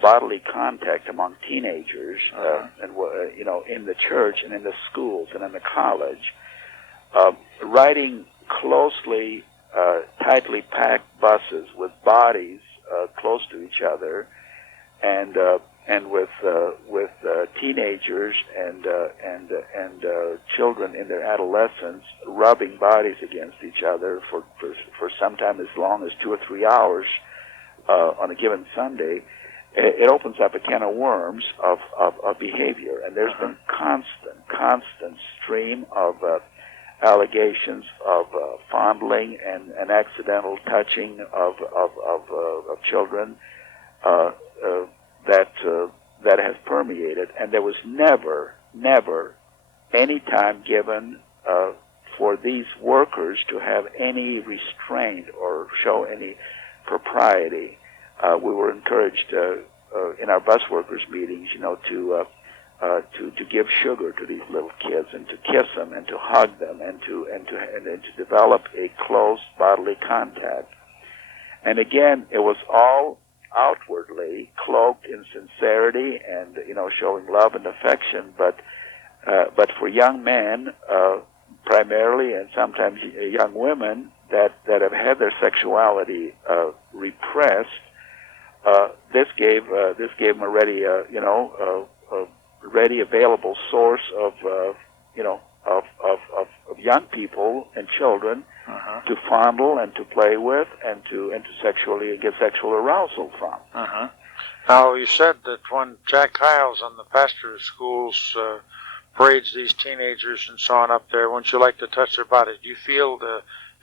bodily contact among teenagers, and in the church and in the schools and in the college, riding closely, tightly packed buses with bodies close to each other, and with teenagers and children in their adolescence rubbing bodies against each other for sometime as long as 2 or 3 hours on a given Sunday. It opens up a can of worms of behavior, and there's been constant stream of allegations of fondling and accidental touching of children that has permeated, and there was never any time given for these workers to have any restraint or show any propriety. We were encouraged in our bus workers meetings, to give sugar to these little kids and to kiss them and to hug them and to develop a close bodily contact. And again, it was all outwardly cloaked in sincerity and showing love and affection, but for young men primarily, and sometimes young women that have had their sexuality repressed, this gave them a ready available source of young people and children to fondle and to play with and to sexually get sexual arousal from. Now, you said that when Jack Hyles on the pastor's schools parades these teenagers and so on up there, wouldn't you like to touch their bodies? Do you feel,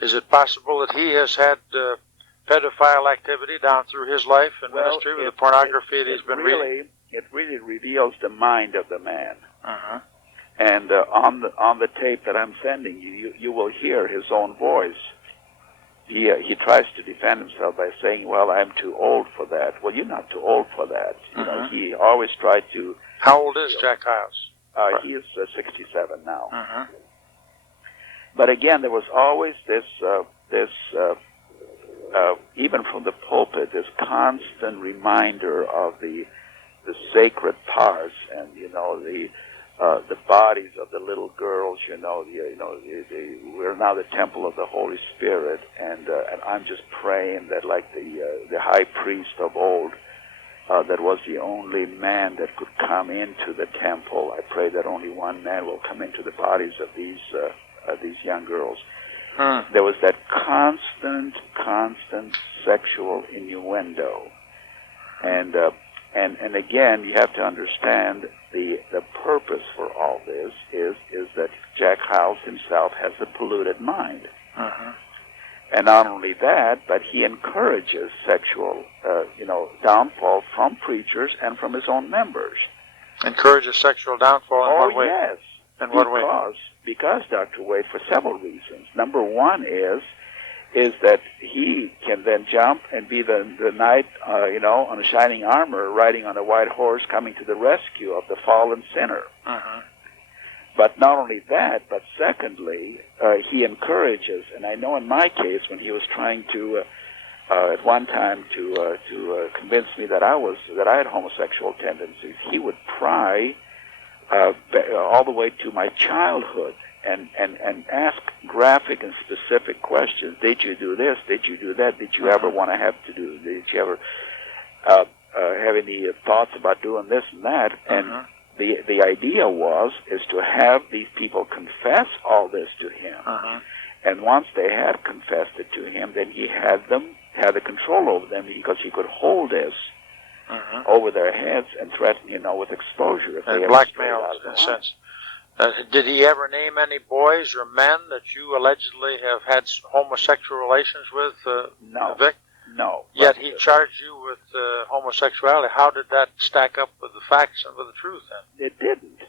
is it possible that he has had pedophile activity down through his life and ministry with the pornography that he's been reading? It really reveals the mind of the man. And on the tape that I'm sending you will hear his own voice. He tries to defend himself by saying, "Well, I'm too old for that." Well, you're not too old for that. He always tried to. How old is Jack Hyles? He is 67 now. But again, there was always this even from the pulpit, this constant reminder of the sacred parts and the bodies of the little girls. We're now the temple of the Holy Spirit, and I'm just praying that, like the high priest of old, that was the only man that could come into the temple. I pray that only one man will come into the bodies of these young girls. There was that constant sexual innuendo, and again, you have to understand the purpose for all this is that Jack Hyles himself has a polluted mind. And not only that, but he encourages sexual, downfall from preachers and from his own members. Encourages sexual downfall in what way? Oh, yes. In what way? Because, Dr. Wade, for several reasons. Number one is that he can then jump and be the knight, on a shining armor, riding on a white horse, coming to the rescue of the fallen sinner. But not only that, but secondly, he encourages, and I know in my case, when he was trying to, at one time, to convince me that I had homosexual tendencies, he would pry all the way to my childhood and ask graphic and specific questions. Did you do this? Did you do that? Did you ever want to have to do? Did you ever have any thoughts about doing this and that? And the idea is to have these people confess all this to him. And once they had confessed it to him, then he had the control over them, because he could hold this over their heads and threaten, with exposure. If and they blackmail, in a sense. Did he ever name any boys or men that you allegedly have had homosexual relations with, No. Vic? No. Yet he charged you with homosexuality. How did that stack up with the facts and with the truth, then? It didn't.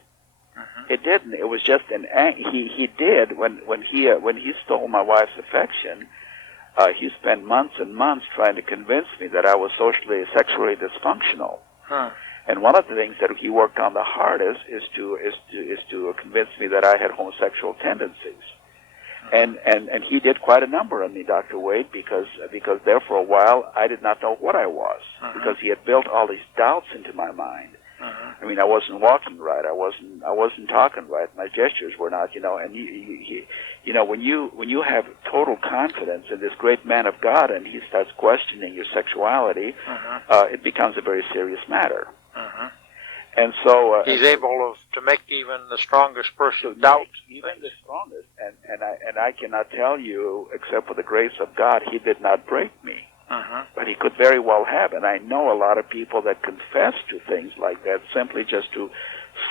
It didn't. It was just an act. He did when he stole my wife's affection. He spent months and months trying to convince me that I was sexually dysfunctional. And one of the things that he worked on the hardest is to convince me that I had homosexual tendencies. And he did quite a number on me, Dr. Wade, because there for a while I did not know what I was, because he had built all these doubts into my mind. I mean, I wasn't walking right, I wasn't talking right, my gestures were not, and when you have total confidence in this great man of God and he starts questioning your sexuality, it becomes a very serious matter. And so he's able to make even the strongest person doubt. Even the strongest, and I cannot tell you, except for the grace of God, he did not break me. But he could very well have, and I know a lot of people that confess to things like that simply just to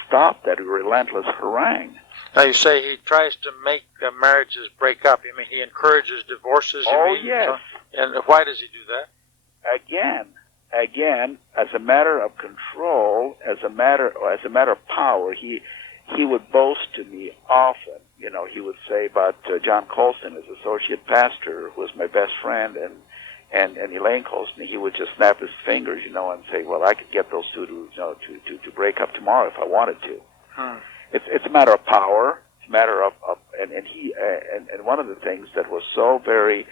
stop that relentless harangue. Now you say he tries to make marriages break up. You mean he encourages divorces? Yes. And why does he do that? Again, as a matter of control, as a matter of power, he would boast to me often. He would say about John Colson, his associate pastor, who was my best friend, and Elaine Colson. He would just snap his fingers, and say, "Well, I could get those two to break up tomorrow if I wanted to." It's a matter of power. It's a matter of and one of the things that was so very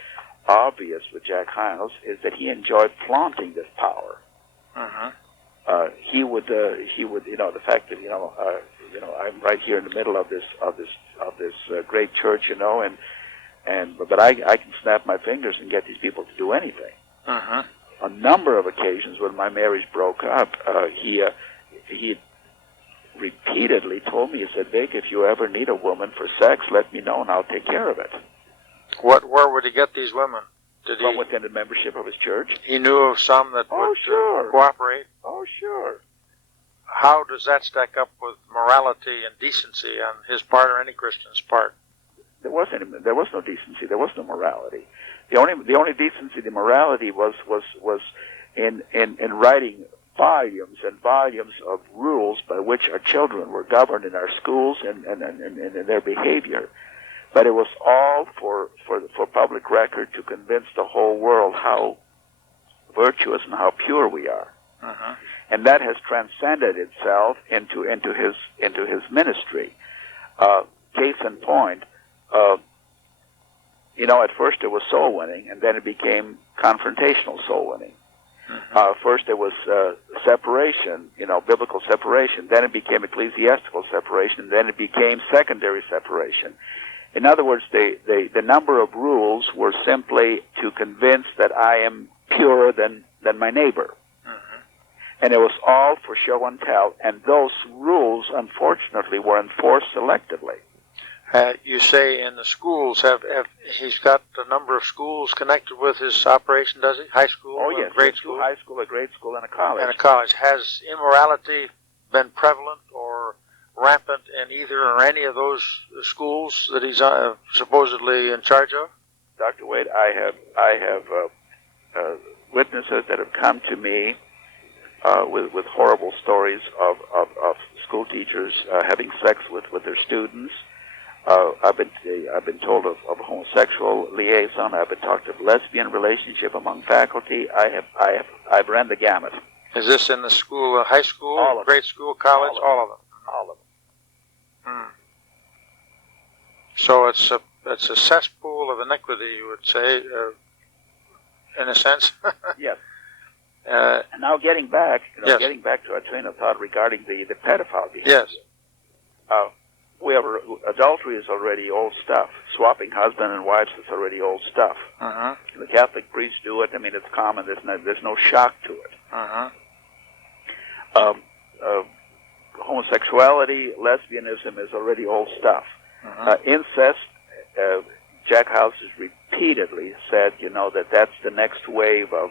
obvious with Jack Hyles is that he enjoyed flaunting this power. He would, the fact that I'm right here in the middle of this great church, but I can snap my fingers and get these people to do anything. A number of occasions when my marriage broke up, he repeatedly told me, he said, "Vic, if you ever need a woman for sex, let me know and I'll take care of it." Where would he get these women? From within the membership of his church. He knew of some that would cooperate? Oh, sure. How does that stack up with morality and decency on his part or any Christian's part? There was no decency. There was no morality. The only decency, the morality was in writing volumes and volumes of rules by which our children were governed in our schools and in their behavior. But it was all for public record to convince the whole world how virtuous and how pure we are. And that has transcended itself into his ministry. Case in point, at first it was soul winning, and then it became confrontational soul winning. First it was separation separation, biblical separation. Then it became ecclesiastical separation. Then it became secondary separation. In other words, the number of rules were simply to convince that I am purer than my neighbor. And it was all for show and tell. And those rules, unfortunately, were enforced selectively. You say in the schools, he's got a number of schools connected with his operation, does he? High school, oh, yes, grade school? High school, a grade school, and a college. And a college. Has immorality been prevalent or rampant in either or any of those schools that he's supposedly in charge of? Dr. Wade, I have witnesses that have come to me with horrible stories of school teachers having sex with their students. I've been told of homosexual liaison. I've been talked of lesbian relationship among faculty. I've ran the gamut. Is this in the school, high school, all of grade school, college, all of them? All of them. So it's a cesspool of iniquity, you would say, in a sense. Yes. And now getting back to our train of thought regarding the pedophile behavior. Yes. Adultery is already old stuff. Swapping husband and wives is already old stuff. The Catholic priests do it. I mean, it's common. There's no shock to it. Homosexuality, lesbianism is already old stuff. Incest, Jack Hyles has repeatedly said, that's the next wave of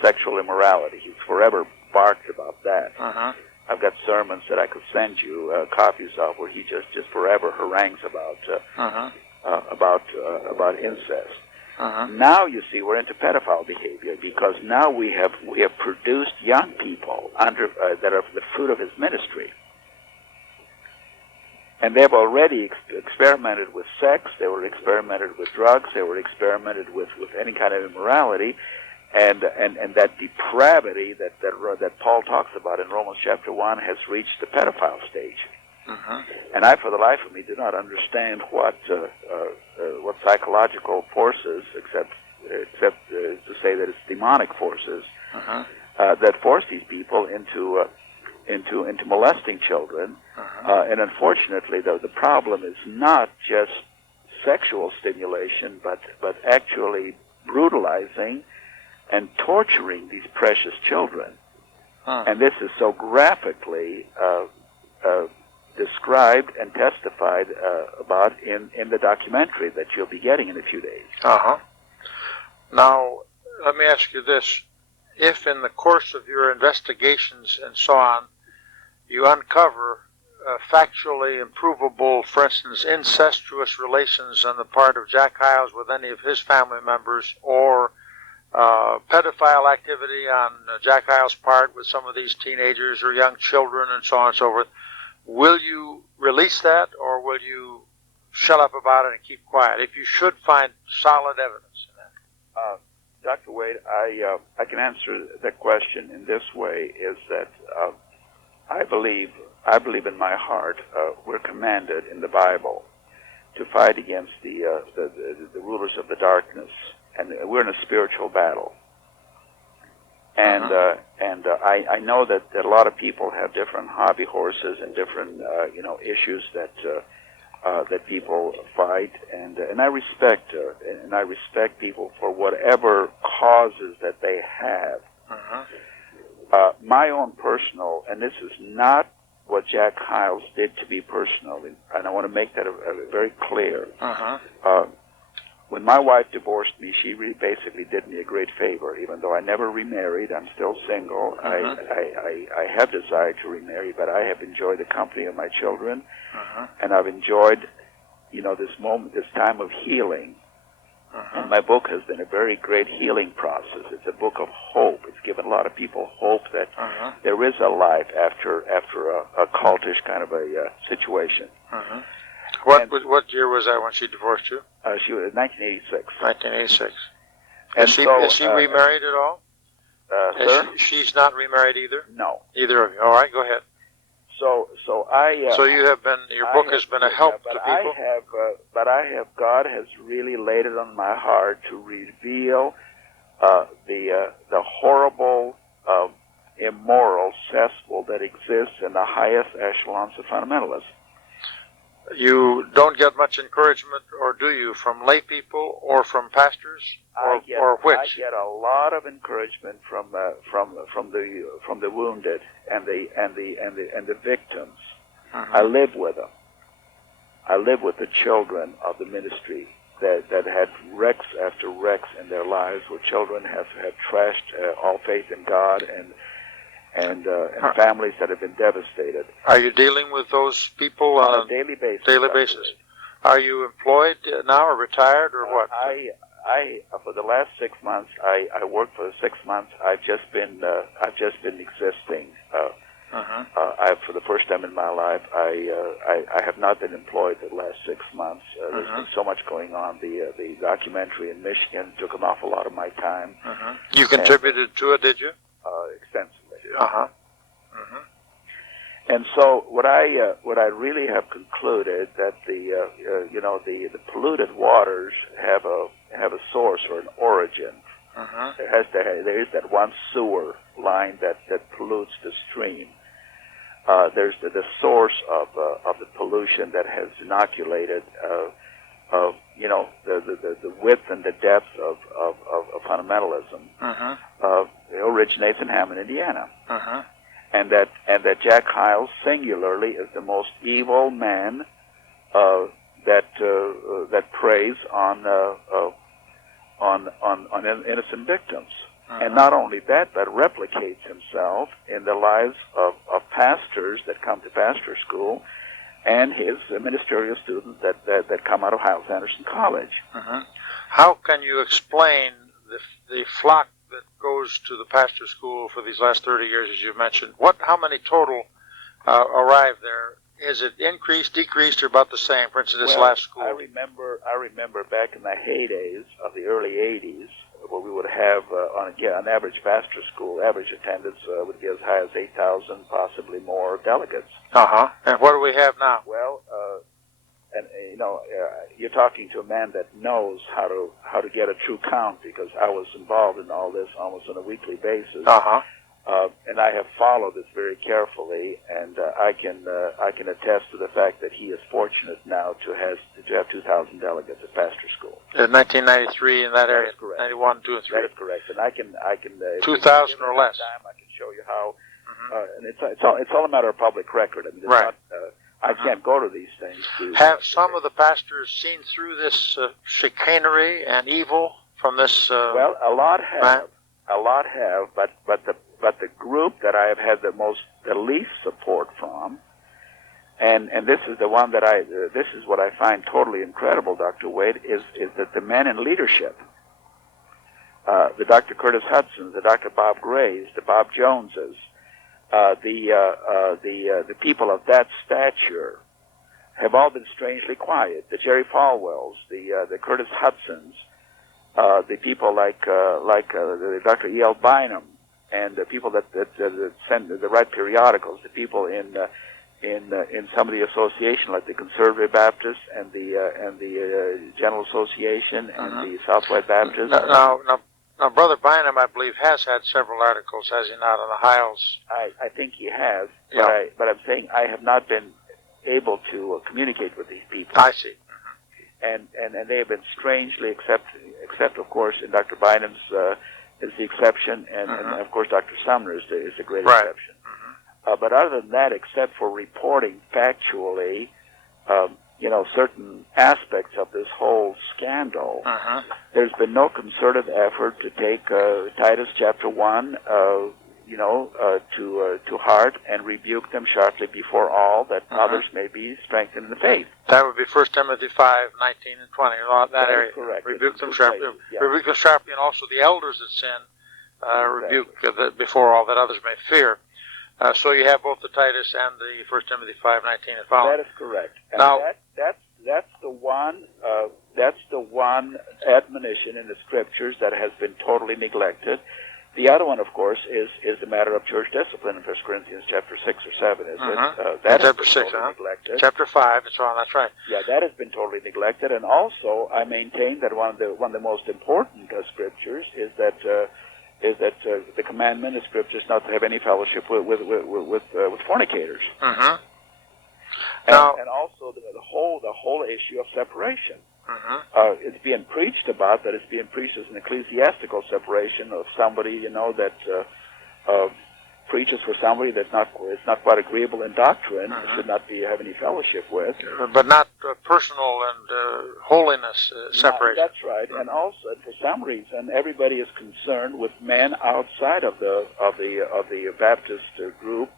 sexual immorality. He's forever barked about that. I've got sermons that I could send you copies of where he just forever harangues about incest. Now you see we're into pedophile behavior because now we have produced young people that are the fruit of his ministry, and they've already experimented with sex. They were experimented with drugs. They were experimented with any kind of immorality. And that depravity that Paul talks about in Romans chapter 1 has reached the pedophile stage. And I, for the life of me, do not understand what psychological forces, except to say that it's demonic forces, that force these people into molesting children. And unfortunately, the problem is not just sexual stimulation, but actually brutalizing and torturing these precious children. And this is so graphically described and testified about in the documentary that you'll be getting in a few days. Now, let me ask you this. If in the course of your investigations and so on, you uncover factually improvable, for instance, incestuous relations on the part of Jack Hyles with any of his family members, or pedophile activity on Jack Hyles' part with some of these teenagers or young children and so on and so forth, will you release that, or will you shut up about it and keep quiet if you should find solid evidence in that? Dr. Wade, I can answer that question in this way, is that I believe in my heart we're commanded in the Bible to fight against the rulers of the darkness. And we're in a spiritual battle, and I know that a lot of people have different hobby horses and different issues that people fight, and I respect people for whatever causes that they have. My own personal, and this is not what Jack Hyles did to me personally, and I want to make that very clear. When my wife divorced me, she basically did me a great favor. Even though I never remarried, I'm still single. I have desired to remarry, but I have enjoyed the company of my children, and I've enjoyed, this time of healing. And my book has been a very great healing process. It's a book of hope. It's given a lot of people hope that there is a life after a cultish kind of a situation. What year was that when she divorced you? She was 1986. 1986. And is she remarried at all? Sir? She's not remarried either? No. Either of you. All right, go ahead. So you have been. Your book has been a help to people. God has really laid it on my heart to reveal the horrible immoral cesspool that exists in the highest echelons of fundamentalism. You don't get much encouragement, or do you, from lay people or from pastors, or which? I get a lot of encouragement from the wounded and the victims. I live with them. I live with the children of the ministry that had wrecks after wrecks in their lives, where children have trashed all faith in God, and families that have been devastated. Are you dealing with those people on a daily basis? Daily basis. Are you employed now, or retired, or what? I for the last 6 months, I worked for 6 months. I've just been existing. For the first time in my life, I have not been employed the last 6 months. There's been so much going on. The documentary in Michigan took an awful lot of my time. You contributed to it, did you? Extensively. And so what I really have concluded that the polluted waters have a source or an origin. There is that one sewer line that pollutes the stream. There's the source of the pollution that has inoculated the width and the depth of fundamentalism. It originates in Hammond, Indiana. And that Jack Hyles singularly is the most evil man that preys on innocent victims. And not only that, but replicates himself in the lives of pastors that come to pastor school, and his ministerial students that come out of Hyles-Anderson College. How can you explain the flock that goes to the pastor school for these last 30 years, as you mentioned? How many total arrive there? Is it increased, decreased, or about the same? For instance, this last school. I remember back in the heydays of the early 80s, where we would have, on average pastor school, average attendance would be as high as 8,000, possibly more delegates. And what do we have now? Well, you're talking to a man that knows how to get a true count, because I was involved in all this almost on a weekly basis. And I have followed this very carefully, and I can attest to the fact that he is fortunate now to have 2,000 delegates at pastor school. In 1993, in that area, is correct. 91, 2, and 3. That is correct, and I can 2,000 or less. I can show you how, and it's all a matter of public record. I mean, I can't go to these things. Have some of the pastors seen through this chicanery and evil from this? Well, a lot have. But the group that I have had the least support from, and this is the one that this is what I find totally incredible, Dr. Wade, is that the men in leadership, the Dr. Curtis Hudsons, the Dr. Bob Grays, the Bob Joneses, the people of that stature have all been strangely quiet. The Jeri Falwells, the Curtis Hudsons, the people like Dr. E.L. Bynum, and the people that send the right periodicals, the people in some of the association, like the Conservative Baptists and the General Association and the Southwest Baptists. Now, Brother Bynum, I believe, has had several articles, has he not, on the Hyles? I think he has, but I'm saying I have not been able to communicate with these people. I see. And they have been strangely, except of course in Dr. Bynum's is the exception, and of course Dr. Sumner is the great exception. But other than that, except for reporting factually, certain aspects of this whole scandal, there's been no concerted effort to take Titus chapter 1, to heart and rebuke them sharply before all, that others may be strengthened in the faith. That would be 1 Timothy 5, 19 and 20, that area. Correct. Rebuke them sharply. Rebuke them sharply, and also the elders that sin, rebuke before all, that others may fear. So you have both the Titus and the 1 Timothy 5, 19 and following. That is correct. And now, that's the one admonition in the Scriptures that has been totally neglected. The other one, of course, is the matter of church discipline in 1 Corinthians chapter 6 or 7, isn't it? That has been totally neglected. Chapter 5 and so on, that's right. Yeah, that has been totally neglected. And also, I maintain that one of the most important scriptures is that is that the commandment in Scripture is not to have any fellowship with fornicators. Uh-huh. And also the whole issue of separation. Uh-huh. It's being preached about, that it's being preached as an ecclesiastical separation of somebody, that preaches for somebody that's not quite agreeable in doctrine, should not have any fellowship with. But not personal and holiness separation. That's right. And also, for some reason, everybody is concerned with men outside of the Baptist group.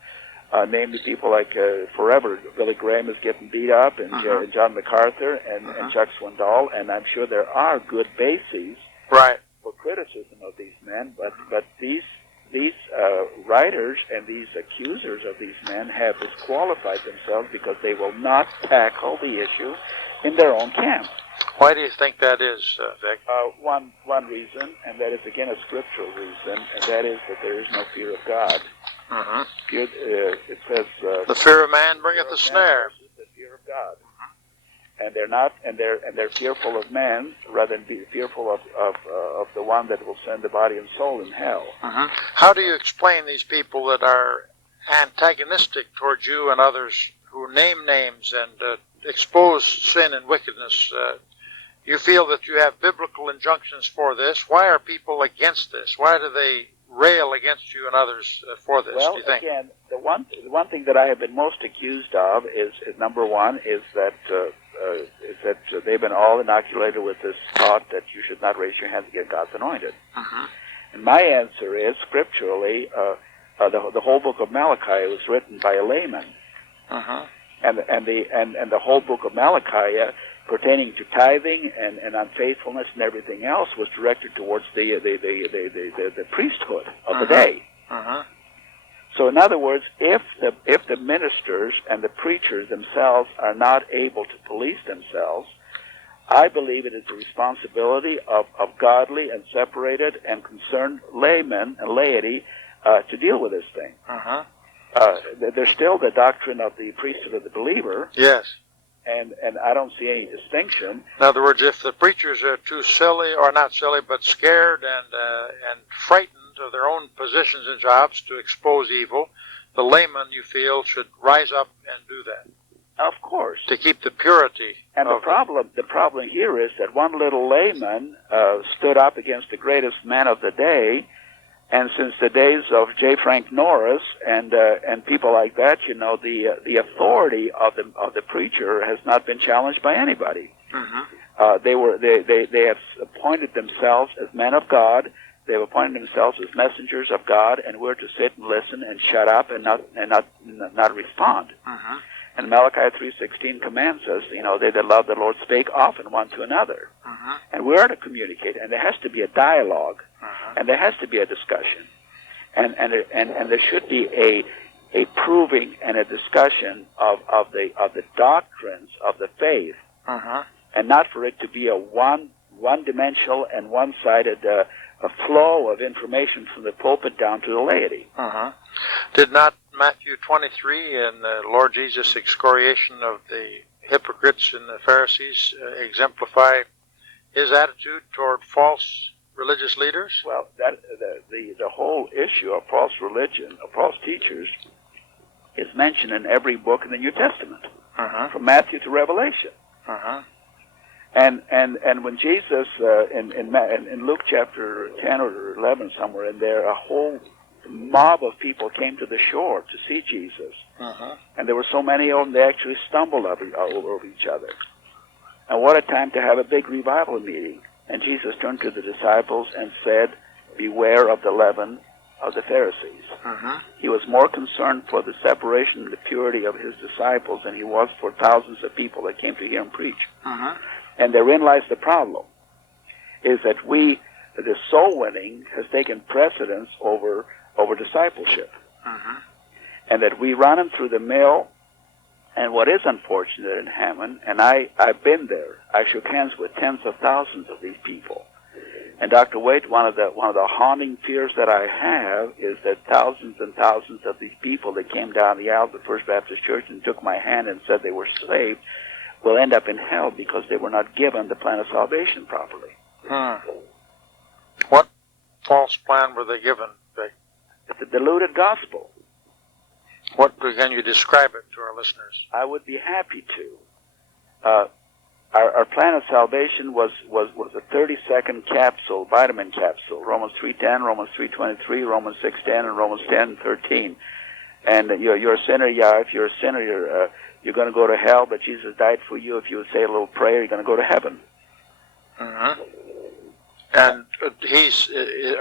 Namely, people like forever, Billy Graham is getting beat up, and John MacArthur, and Chuck Swindoll, and I'm sure there are good bases for criticism of these men, but these writers and these accusers of these men have disqualified themselves because they will not tackle the issue in their own camp. Why do you think that is, Vic? One reason, and that is again a scriptural reason, and that is that there is no fear of God. It says the fear of man bringeth a snare. The fear of God, and they're not, and they're fearful of man rather than be fearful of the one that will send the body and soul in hell. How do you explain these people that are antagonistic towards you and others who name names and expose sin and wickedness? You feel that you have biblical injunctions for this. Why are people against this? Why do they rail against you and others for this, well, do you think? Again, the one thing that I have been most accused of is number one, is that they've been all inoculated with this thought that you should not raise your hand against God's anointed. And my answer is, scripturally, the whole book of Malachi was written by a layman. And the whole book of Malachi, pertaining to tithing and unfaithfulness and everything else, was directed towards the priesthood of the day. So, in other words, if the ministers and the preachers themselves are not able to police themselves, I believe it is the responsibility of godly and separated and concerned laymen and laity to deal with this thing. There's still the doctrine of the priesthood of the believer. Yes. And I don't see any distinction. In other words, if the preachers are too silly, or not silly, but scared and frightened of their own positions and jobs to expose evil, the layman, you feel, should rise up and do that. Of course. To keep the purity. And the problem here is that one little layman stood up against the greatest man of the day. And since the days of J. Frank Norris and people like that, the authority of the preacher has not been challenged by anybody. They have appointed themselves as men of God. They have appointed themselves as messengers of God, and we're to sit and listen and shut up and not respond. And Malachi 3:16 commands us, they that love the Lord spake often one to another. And we are to communicate, and there has to be a dialogue, and there has to be a discussion, and there should be a proving and a discussion of the doctrines of the faith, and not for it to be a one-dimensional and one-sided a flow of information from the pulpit down to the laity. Did not Matthew 23 and the Lord Jesus' excoriation of the hypocrites and the Pharisees exemplify his attitude toward false religious leaders? Well, the whole issue of false religion, of false teachers, is mentioned in every book in the New Testament, from Matthew to Revelation. And when Jesus, in Luke chapter 10 or 11, somewhere in there, a whole mob of people came to the shore to see Jesus. And there were so many of them, they actually stumbled over each other. And what a time to have a big revival meeting. And Jesus turned to the disciples and said, beware of the leaven of the Pharisees. He was more concerned for the separation and the purity of his disciples than he was for thousands of people that came to hear him preach. And therein lies the problem, is that the soul winning has taken precedence over discipleship. And that we run them through the mill. And what is unfortunate in Hammond, and I've been there, I shook hands with tens of thousands of these people. And Dr. Waite, one of the haunting fears that I have is that thousands and thousands of these people that came down the aisle of the First Baptist Church and took my hand and said they were saved will end up in hell because they were not given the plan of salvation properly. What false plan were they given, Vic? It's a diluted gospel. What can you describe it to our listeners? I would be happy to. Our plan of salvation was a 30-second capsule, vitamin capsule. Romans 3:10, Romans 3:23, Romans 6:10, and Romans 10:13. And you're a sinner. Yeah, if you're a sinner, you're going to go to hell. But Jesus died for you. If you say a little prayer, you're going to go to heaven. Mm-hmm. And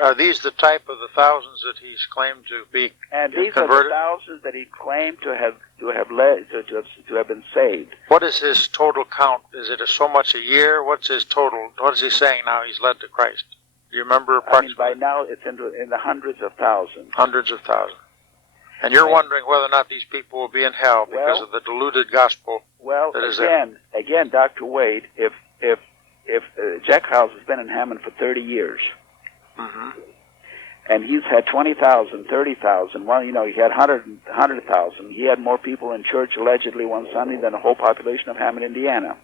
are these the type of the thousands that he's claimed to be and these converted? are the thousands that he claimed to have been saved. What is his total count? Is it so much a year? What's his total? What is he saying now he's led to Christ? Do you remember approximately? I mean, by now it's in the hundreds of thousands. Hundreds of thousands. And you're wondering whether or not these people will be in hell because of the diluted gospel that is there. Again, Dr. Wade, if Jack Hyles has been in Hammond for 30 years, mm-hmm. and he's had 20,000, 30,000. Well, he had 100,000. He had more people in church allegedly one Sunday than the whole population of Hammond, Indiana.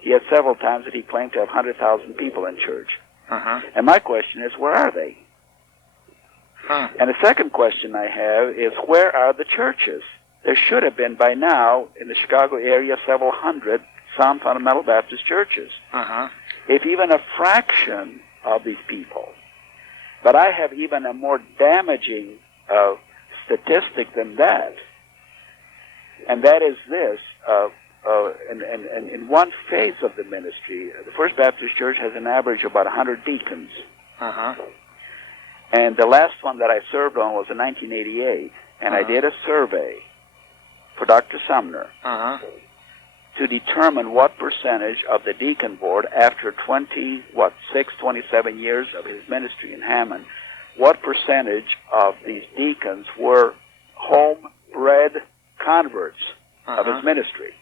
He had several times that he claimed to have 100,000 people in church. And my question is, where are they? And the second question I have is, where are the churches? There should have been by now in the Chicago area several hundred sound fundamental Baptist churches. If even a fraction of these people. But I have even a more damaging statistic than that. And that is this. In one phase of the ministry, the First Baptist Church has an average of about 100 deacons. And the last one that I served on was in 1988. And I did a survey for Dr. Sumner to determine what percentage of the deacon board, after 27 years of his ministry in Hammond, what percentage of these deacons were homebred converts of his ministry.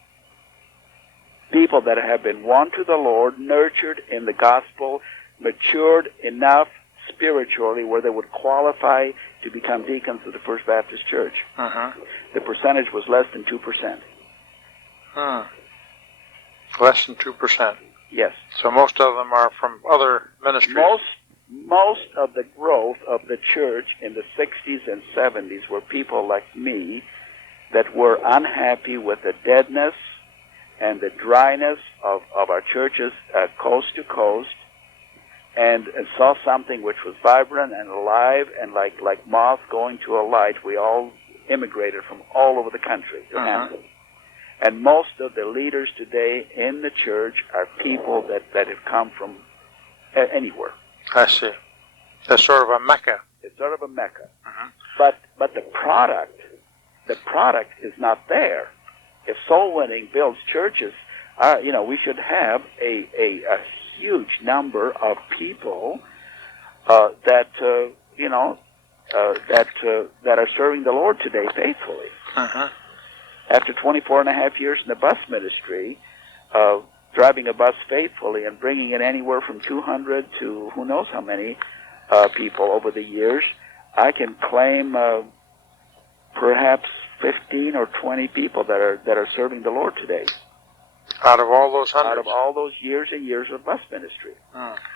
People that have been won to the Lord, nurtured in the gospel, matured enough spiritually where they would qualify to become deacons of the First Baptist Church. The percentage was less than 2%. Less than 2%. Yes. So most of them are from other ministries. Most of the growth of the church in the 60s and 70s were people like me that were unhappy with the deadness and the dryness of our churches coast to coast, and saw something which was vibrant and alive and like moth going to a light. We all immigrated from all over the country to Hammond. And most of the leaders today in the church are people that have come from anywhere. I see. That's sort of a mecca. It's sort of a mecca. But the product is not there. If soul winning builds churches, we should have a huge number of people that are serving the Lord today faithfully. After 24 and a half years in the bus ministry, driving a bus faithfully and bringing in anywhere from 200 to who knows how many people over the years, I can claim perhaps 15 or 20 people that are serving the Lord today. Out of all those hundreds? Out of all those years and years of bus ministry.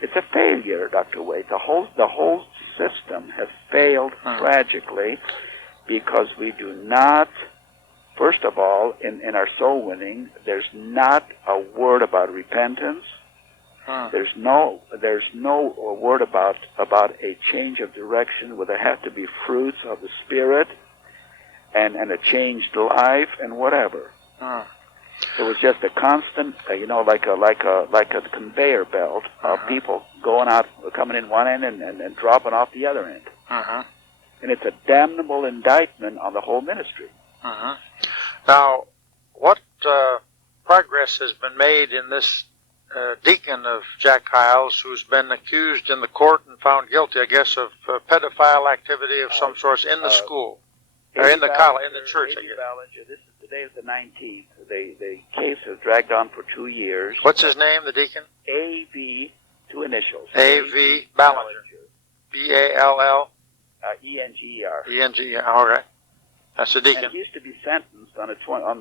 It's a failure, Dr. Wade. The whole system has failed tragically because we do not. First of all, in our soul winning, there's not a word about repentance. There's no word about a change of direction where there have to be fruits of the Spirit and a changed life and whatever. It was just a constant, like a conveyor belt of people going out, coming in one end and dropping off the other end. And it's a damnable indictment on the whole ministry. Now, what progress has been made in this deacon of Jack Hyles, who's been accused in the court and found guilty, I guess, of pedophile activity of some sort in the school, or in the college, in the church, I guess. Today is the 19th. The case has dragged on for 2 years. What's his name, the deacon? A.V., 2 initials. A.V. Ballinger. B-A-L-L? E-N-G-E-R. E-N-G-E-R, all right. That's the deacon. And he used to be sentenced on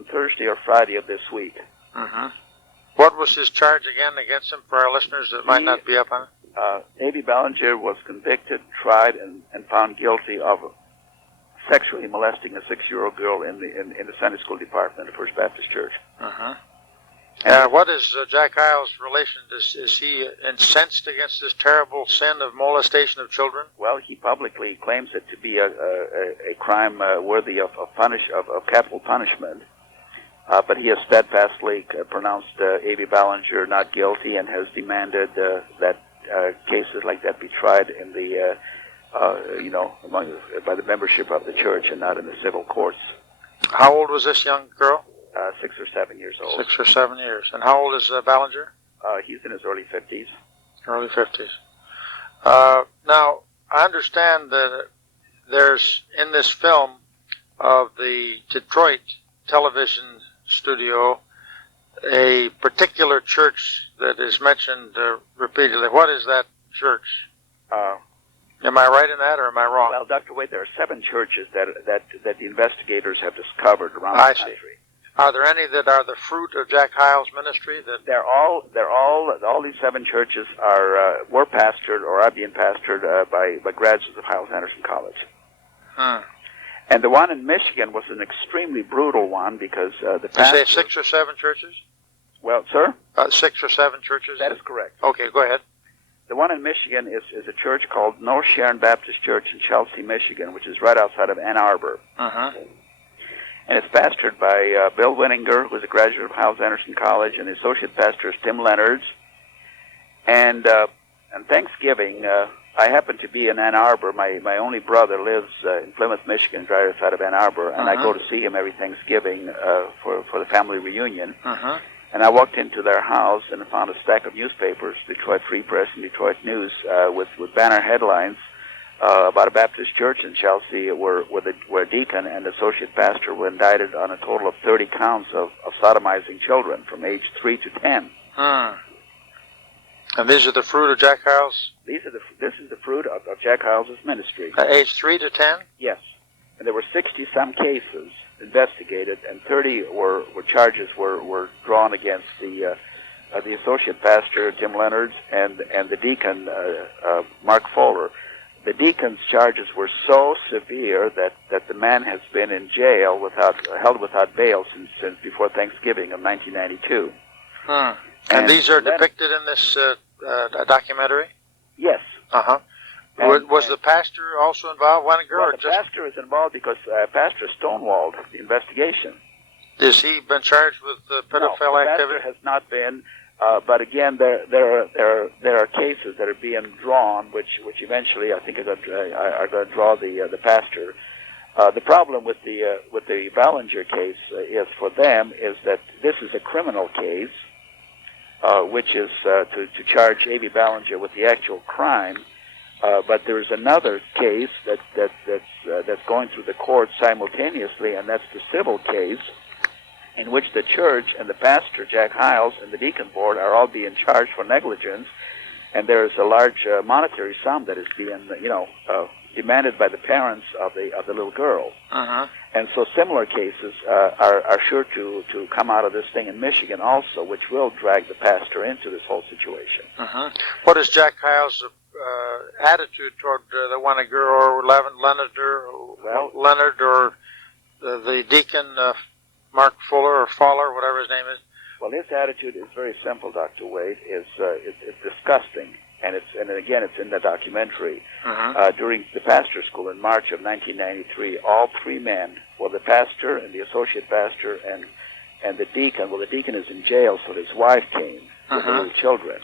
Thursday or Friday of this week. What was his charge again against him for our listeners that might not be up on it? A.B. Ballinger was convicted, tried, and found guilty of sexually molesting a 6-year-old girl in the Sunday school department of First Baptist Church. What is Jack Hyles' relation? Is he incensed against this terrible sin of molestation of children? Well, he publicly claims it to be a crime worthy of capital punishment. But he has steadfastly pronounced A.B. Ballinger not guilty and has demanded that cases like that be tried in the, by the membership of the church and not in the civil courts. How old was this young girl? 6 or 7 years old. 6 or 7 years. And how old is Ballinger? He's in his early 50s. Early 50s. Now, I understand that there's, in this film of the Detroit television studio, a particular church that is mentioned repeatedly. What is that church? Am I right in that, or am I wrong? Well, Dr. Wade, there are 7 churches that the investigators have discovered around the country. Are there any that are the fruit of Jack Hyles' ministry? All these 7 churches were pastored or are being pastored by graduates of Hyles-Anderson College. And the one in Michigan was an extremely brutal one because the pastor... You say 6 or 7 churches? Well, sir? 6 or 7 churches? That is correct. Okay, go ahead. The one in Michigan is a church called North Sharon Baptist Church in Chelsea, Michigan, which is right outside of Ann Arbor. And it's pastored by Bill Winninger, who's a graduate of Hyles-Anderson College, and the associate pastor is Tim Leonards. And on Thanksgiving, I happen to be in Ann Arbor. My only brother lives in Plymouth, Michigan, right outside of Ann Arbor, and I go to see him every Thanksgiving for the family reunion. And I walked into their house and I found a stack of newspapers, Detroit Free Press and Detroit News, with banner headlines about a Baptist church in Chelsea where a deacon and associate pastor were indicted on a total of 30 counts of sodomizing children from age 3 to 10. And these are the fruit of Jack Hyles? This is the fruit of Jack Hyles' ministry. Age 3 to 10? Yes. And there were 60-some cases investigated, and 30 charges were drawn against the associate pastor, Tim Leonards, and the deacon, Mark Voyle. The deacon's charges were so severe that the man has been in jail held without bail since before Thanksgiving of 1992. And these are depicted in this documentary? Yes. Was the pastor also involved? The pastor is involved because Pastor stonewalled the investigation. Has he been charged with pedophile activity? The pastor has not been. But again, there are cases that are being drawn, which eventually I think are going to draw the pastor. The problem with the Ballinger case is for them is that this is a criminal case, which is to charge A.B. Ballinger with the actual crime. But there's another case that's going through the court simultaneously, and that's the civil case, in which the church and the pastor, Jack Hyles, and the deacon board are all being charged for negligence, and there is a large monetary sum that is being, demanded by the parents of the little girl. And so similar cases are sure to come out of this thing in Michigan also, which will drag the pastor into this whole situation. What is Jack Hyles' attitude toward the one girl, or Leonard, or the deacon, Mark Fuller or Fowler, whatever his name is? Well, his attitude is very simple, Dr. Wade. It's disgusting, and again, it's in the documentary. During the pastor school in March of 1993, all 3 men, the pastor and the associate pastor and the deacon. Well, the deacon is in jail, so his wife came with the little children,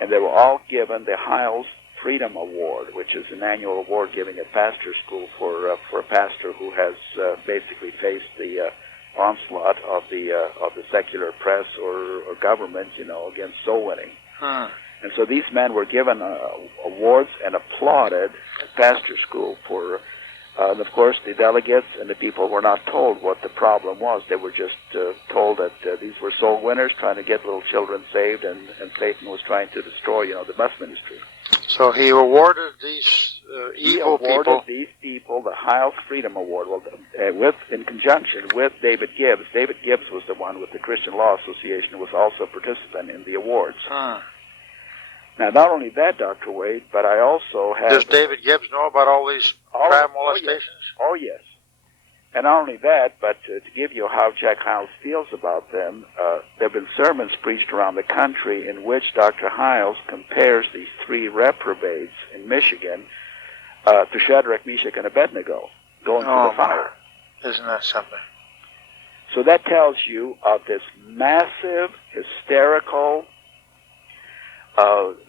and they were all given the Hyles Freedom Award, which is an annual award given at pastor school for a pastor who has basically faced the onslaught of the secular press or government, against soul winning. And so these men were given awards and applauded at pastor school for, and of course the delegates and the people were not told what the problem was. They were just told that these were soul winners trying to get little children saved, and Satan was trying to destroy, the bus ministry. So he awarded these these people the Hyles Freedom Award, in conjunction with David Gibbs. David Gibbs was the one with the Christian Law Association who was also a participant in the awards. Now, not only that, Dr. Wade, but I also have... Does David Gibbs know about all these child molestations? Oh, yes. And not only that, but to give you how Jack Hyles feels about them, there have been sermons preached around the country in which Dr. Hyles compares these three reprobates in Michigan to Shadrach, Meshach, and Abednego going through the fire. Isn't that something? So that tells you of this massive, hysterical...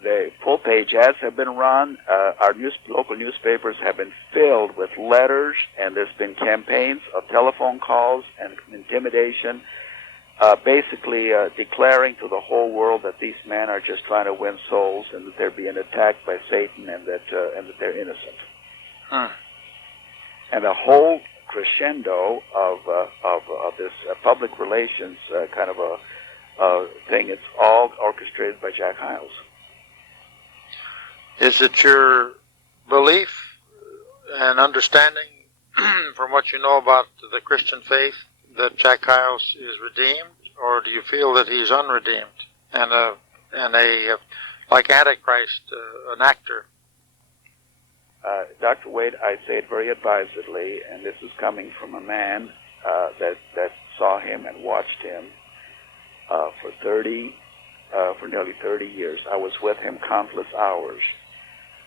the full-page ads have been run. Our local newspapers have been filled with letters, and there's been campaigns of telephone calls and intimidation, basically declaring to the whole world that these men are just trying to win souls and that they're being attacked by Satan and that they're innocent. And the whole crescendo of this public relations kind of a thing. It's all orchestrated by Jack Hyles. Is it your belief and understanding from what you know about the Christian faith that Jack Hyles is redeemed, or do you feel that he's unredeemed and like Antichrist, an actor? Dr. Wade, I say it very advisedly, and this is coming from a man that saw him and watched him for nearly 30 years. I was with him countless hours.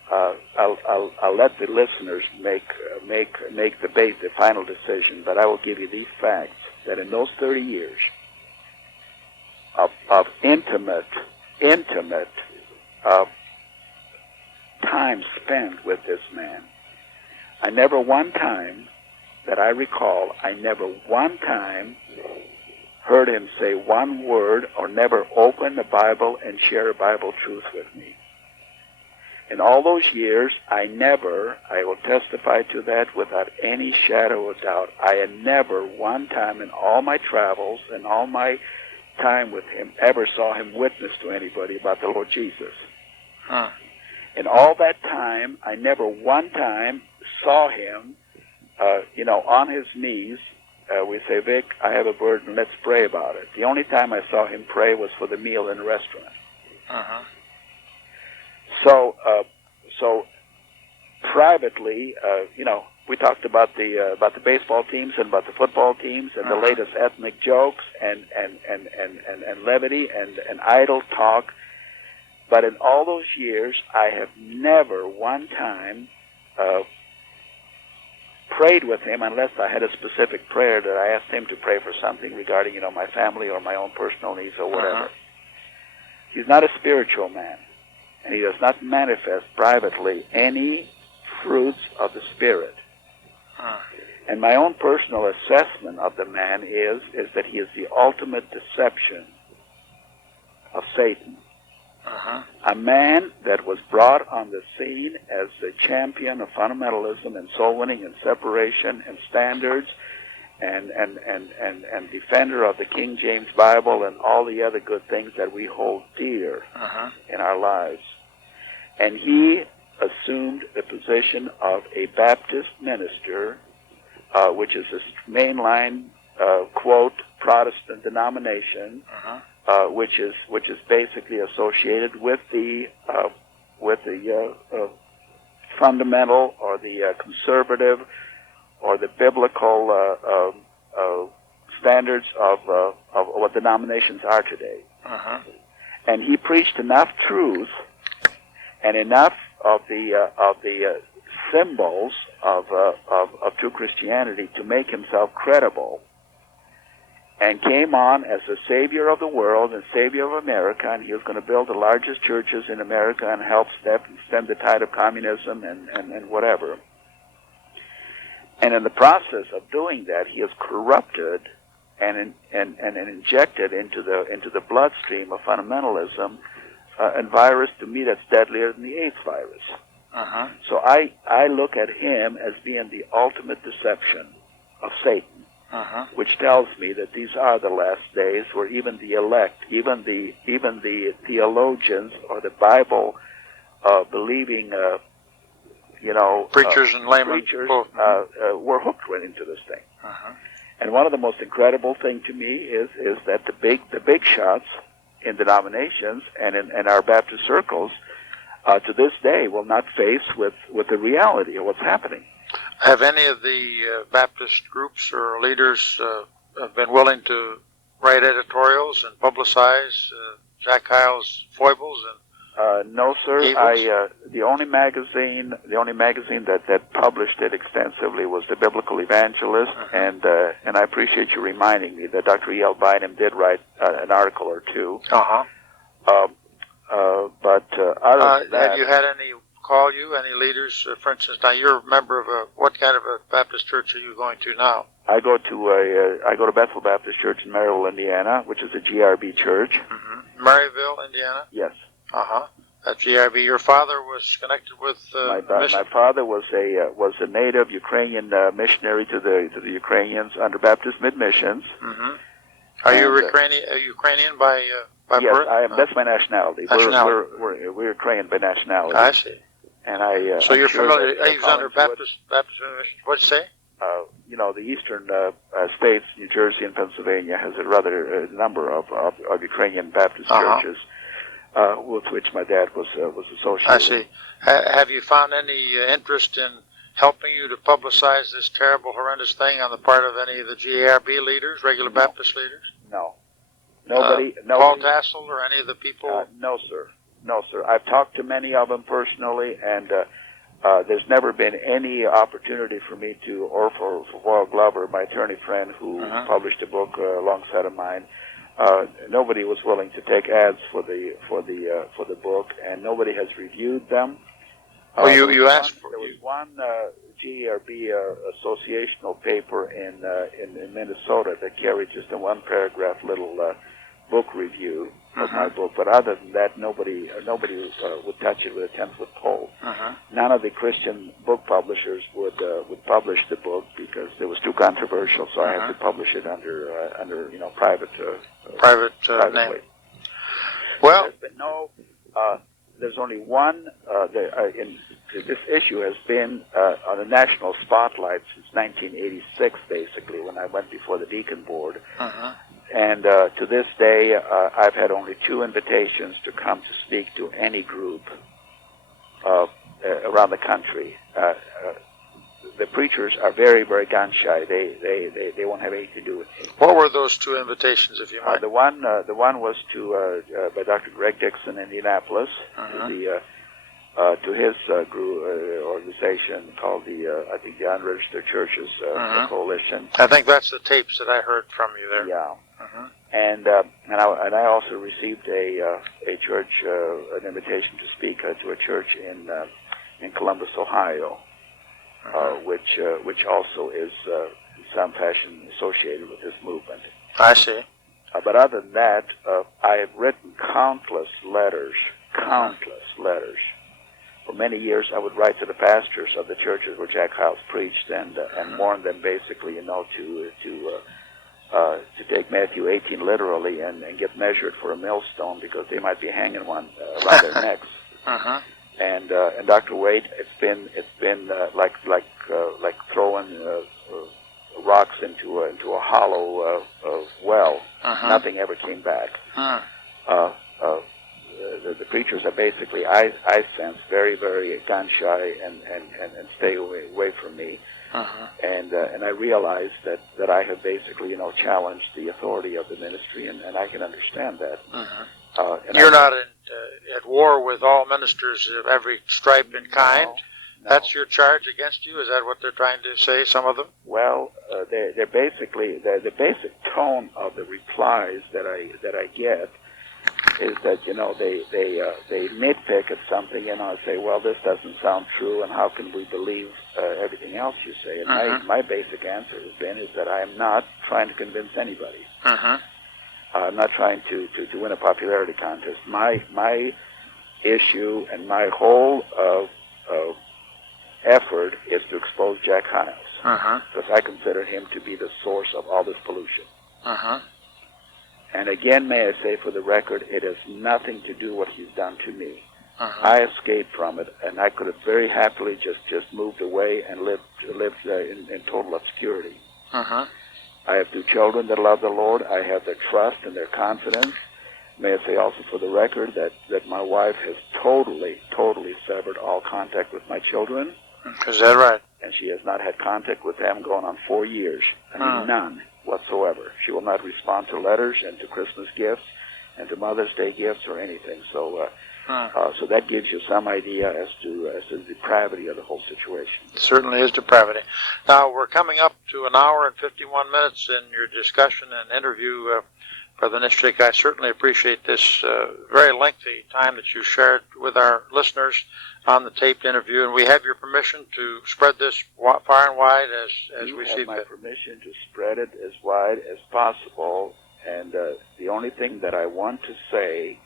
I'll let the listeners make the final decision, but I will give you these facts, that in those 30 years of intimate time spent with this man, I never one time that I recall, heard him say one word or never open the Bible and share a Bible truth with me. In all those years, I will testify to that without any shadow of doubt, I had never one time in all my travels and all my time with him ever saw him witness to anybody about the Lord Jesus. In all that time, I never one time saw him, on his knees. We say, Vic, I have a burden, let's pray about it. The only time I saw him pray was for the meal in the restaurant. So privately, we talked about the baseball teams and about the football teams and the latest ethnic jokes and levity and idle talk. But in all those years, I have never one time prayed with him unless I had a specific prayer that I asked him to pray for something regarding, my family or my own personal needs or whatever. He's not a spiritual man, and he does not manifest privately any fruits of the Spirit. And my own personal assessment of the man is that he is the ultimate deception of Satan. A man that was brought on the scene as the champion of fundamentalism and soul winning and separation and standards and defender of the King James Bible and all the other good things that we hold dear in our lives. And he assumed the position of a Baptist minister, which is a mainline, quote, Protestant denomination, which is basically associated with the fundamental or the conservative or the biblical standards of what denominations are today. And he preached enough truth and enough of the symbols of true Christianity to make himself credible, and came on as the savior of the world and savior of America, and he was going to build the largest churches in America and help stem the tide of communism and whatever. And in the process of doing that, he has corrupted and injected into the bloodstream of fundamentalism a virus to me that's deadlier than the AIDS virus. So I look at him as being the ultimate deception of Satan. Which tells me that these are the last days where even the elect, even the theologians or the Bible believing, preachers and laymen, were hooked right into this thing. And one of the most incredible thing to me is that the big shots in denominations and in our Baptist circles to this day, will not face with the reality of what's happening. Have any of the Baptist groups or leaders been willing to write editorials and publicize Jack Hyles' foibles? No, sir. Evils? The only magazine that published it extensively was the Biblical Evangelist, and I appreciate you reminding me that Dr. E.L. Bynum did write an article or two. But other than that, have you had any call you, any leaders? For instance, now you're a member of what kind of a Baptist church are you going to now? I go to Bethel Baptist Church in Maryville, Indiana, which is a GRB church. Maryville, Indiana? Yes. At GRB. Your father was connected with my father was a native Ukrainian missionary to the Ukrainians under Baptist Mid Missions. Are you Ukrainian by yes, birth? I am. That's my nationality. We're Ukrainian by nationality. I see. And I. So you're familiar? He was under Baptist Mission. What'd you say? The eastern states, New Jersey and Pennsylvania, has a rather number of Ukrainian Baptist churches, with which my dad was associated. I see. Have you found any interest in helping you to publicize this terrible, horrendous thing on the part of any of the GARB leaders, regular Baptist leaders? No. Nobody. Paul Tassel or any of the people? No, sir. No, sir. I've talked to many of them personally, and there's never been any opportunity for me to, or for Voyle Glover, my attorney friend, who published a book alongside of mine. Nobody was willing to take ads for the book, and nobody has reviewed them. Well, you asked for. There was one GERB associational paper in Minnesota that carried just a one-paragraph little book review of my book, but other than that, nobody would touch it with a 10-foot pole. None of the Christian book publishers would publish the book because it was too controversial. So I had to publish it under private name. Well, there's only one. This issue has been on the national spotlight since 1986, basically, when I went before the Deacon Board. And to this day, I've had only 2 invitations to come to speak to any group around the country. The preachers are very, very gun shy. They won't have anything to do with me. What were those 2 invitations, if you mind? The one was to by Dr. Greg Dixon in Indianapolis, to his group organization called I think the Unregistered Churches Coalition. I think that's the tapes that I heard from you there. Yeah. And I also received a church an invitation to speak to a church in Columbus, Ohio, which also is in some fashion associated with this movement. I see. But other than that, I have written countless letters. For many years, I would write to the pastors of the churches where Jack Hyles preached and warn them basically, to take Matthew 18 literally and get measured for a millstone because they might be hanging one around their necks. And Dr. Wade, it's been like throwing rocks into a hollow well. Nothing ever came back. The preachers are basically, I sense, very, very gun shy and stay away from me. And I realize that I have basically, challenged the authority of the ministry, and I can understand that. You're not at war with all ministers of every stripe and kind. No. That's your charge against you? Is that what they're trying to say, some of them? Well, they're basically, the basic tone of the replies that I get is that, they nitpick at something, and say, well, this doesn't sound true, and how can we believe everything else you say? And my basic answer has been is that I am not trying to convince anybody. I'm not trying to win a popularity contest. My issue and my whole effort is to expose Jack Hyles, because I consider him to be the source of all this pollution. And again, may I say for the record, it has nothing to do what he's done to me. I escaped from it, and I could have very happily just moved away and lived in total obscurity. I have 2 children that love the Lord. I have their trust and their confidence. may I say also for the record that my wife has totally severed all contact with my children. Is that right? And she has not had contact with them going on 4 years. I mean, none whatsoever. She will not respond to letters and to Christmas gifts and to Mother's Day gifts or anything. So so that gives you some idea as to the depravity of the whole situation. It certainly is depravity. Now, we're coming up to an hour and 51 minutes in your discussion and interview, Brother Nischik. I certainly appreciate this very lengthy time that you shared with our listeners on the taped interview, and we have your permission to spread this far and wide as we see fit. You have my permission to spread it as wide as possible, and the only thing that I want to say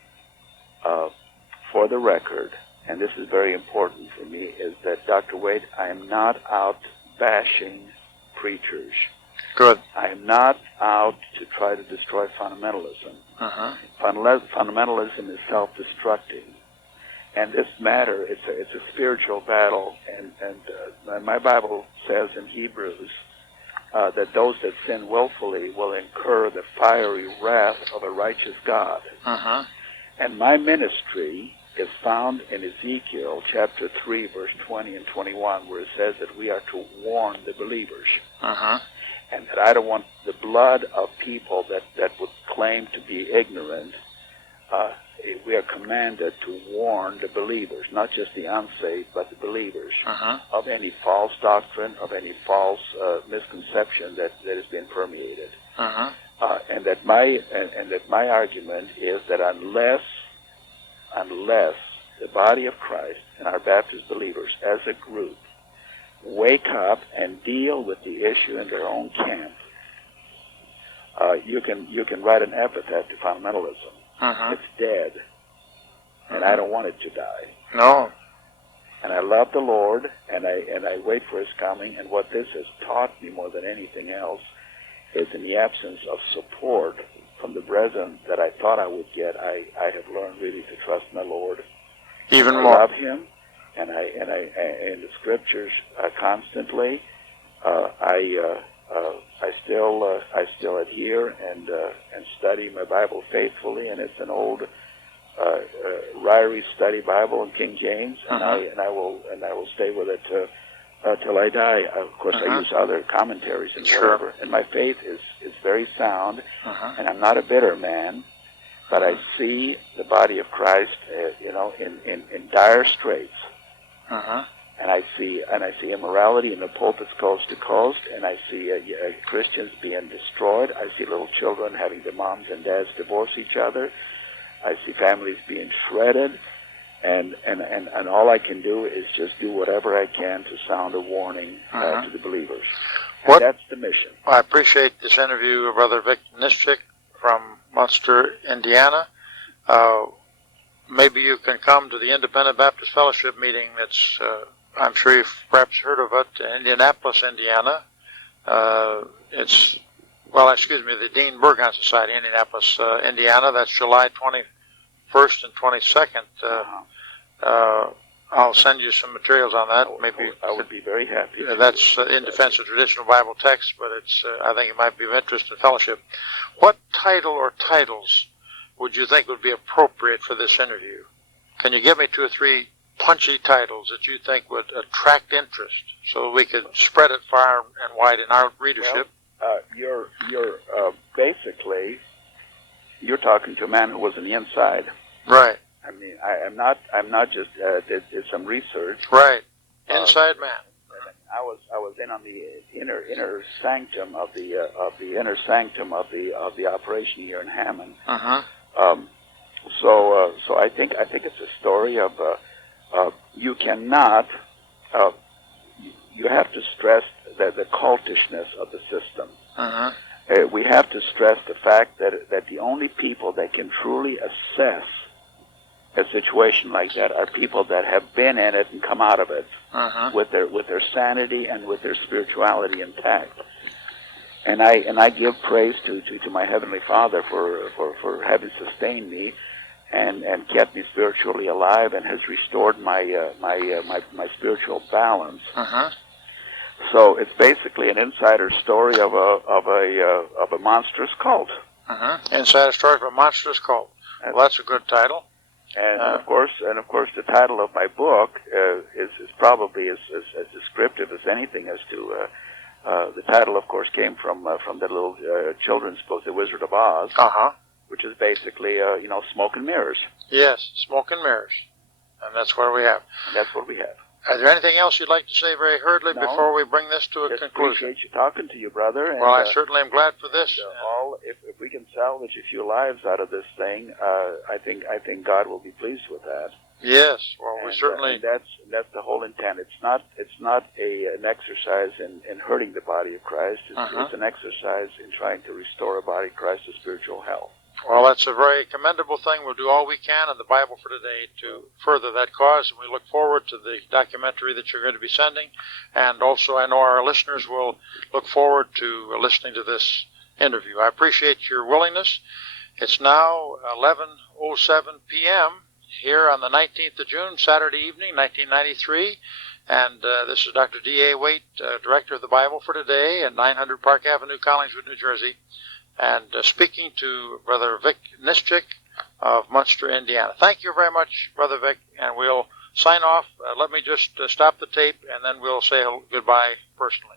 for the record, and this is very important for me, is that, Dr. Wade, I am not out bashing preachers. Good. I am not out to try to destroy fundamentalism. Fundamentalism is self-destructing. And this matter, it's a spiritual battle, and my Bible says in Hebrews that those that sin willfully will incur the fiery wrath of a righteous God. And my ministry is found in Ezekiel chapter 3, verse 20 and 21, where it says that we are to warn the believers. And that I don't want the blood of people that would claim to be ignorant. We are commanded to warn the believers, not just the unsaved, but the believers, of any false doctrine, of any false misconception that has been permeated. And that my argument is that unless the body of Christ and our Baptist believers as a group wake up and deal with the issue in their own camp, you can write an epitaph to fundamentalism. It's dead, and I don't want it to die. No. And I love the Lord, and I wait for His coming. And what this has taught me more than anything else is, in the absence of support from the brethren that I thought I would get, I have learned really to trust my Lord. Even more. I love Him, and I in the Scriptures constantly. I still adhere and study my Bible faithfully, and it's an old Ryrie Study Bible in King James, and I will stay with it till I die. Of course, I use other commentaries and whatever. And my faith is very sound, and I'm not a bitter man, but I see the body of Christ, in dire straits. And I see immorality in the pulpits coast to coast, and I see Christians being destroyed. I see little children having their moms and dads divorce each other. I see families being shredded, and all I can do is just do whatever I can to sound a warning to the believers. And that's the mission. Well, I appreciate this interview, Brother Victor Nischik from Munster, Indiana. Maybe you can come to the Independent Baptist Fellowship meeting that's, I'm sure you've perhaps heard of it, Indianapolis, Indiana. The Dean Burgon Society, Indianapolis, Indiana. That's July 21st and 22nd. I'll send you some materials on that. Maybe I would be very happy. That's in defense of traditional Bible text, but it's I think it might be of interest in fellowship. What title or titles would you think would be appropriate for this interview? Can you give me 2 or 3 punchy titles that you think would attract interest so we could spread it far and wide in our readership? Well, you're basically you're talking to a man who was on the inside. Right. I mean, I'm not just did some research. Right. Inside man. I was in on the inner sanctum of the inner sanctum of the operation here in Hammond. So I think it's a story of you cannot you have to stress the cultishness of the system. We have to stress the fact that the only people that can truly assess a situation like that are people that have been in it and come out of it with their sanity and with their spirituality intact. And I give praise to my Heavenly Father for having sustained me and kept me spiritually alive and has restored my spiritual balance. So it's basically an insider story of a monstrous cult. Insider story of a monstrous cult. Well, that's a good title. And of course, the title of my book is probably as descriptive as anything as to the title. Of course, came from the little children's book, The Wizard of Oz, which is basically smoke and mirrors. Yes, smoke and mirrors, and that's what we have. And that's what we have. Is there anything else you'd like to say very hurriedly before we bring this to a conclusion? Appreciate you talking to you, brother. And, well, I certainly am glad for this. If we can salvage a few lives out of this thing, I think God will be pleased with that. Yes, well, we certainly. And that's the whole intent. It's not an exercise in hurting the body of Christ. It's an exercise in trying to restore a body of Christ to spiritual health. Well, that's a very commendable thing. We'll do all we can in the Bible for Today to further that cause, and we look forward to the documentary that you're going to be sending. And also, I know our listeners will look forward to listening to this interview. I appreciate your willingness. It's now 11:07 p.m. here on the 19th of June, Saturday evening, 1993. And this is Dr. D.A. Waite, Director of the Bible for Today at 900 Park Avenue, Collingswood, New Jersey. And speaking to Brother Victor Nischik of Munster, Indiana. Thank you very much, Brother Vic, and we'll sign off. Let me just stop the tape, and then we'll say goodbye personally.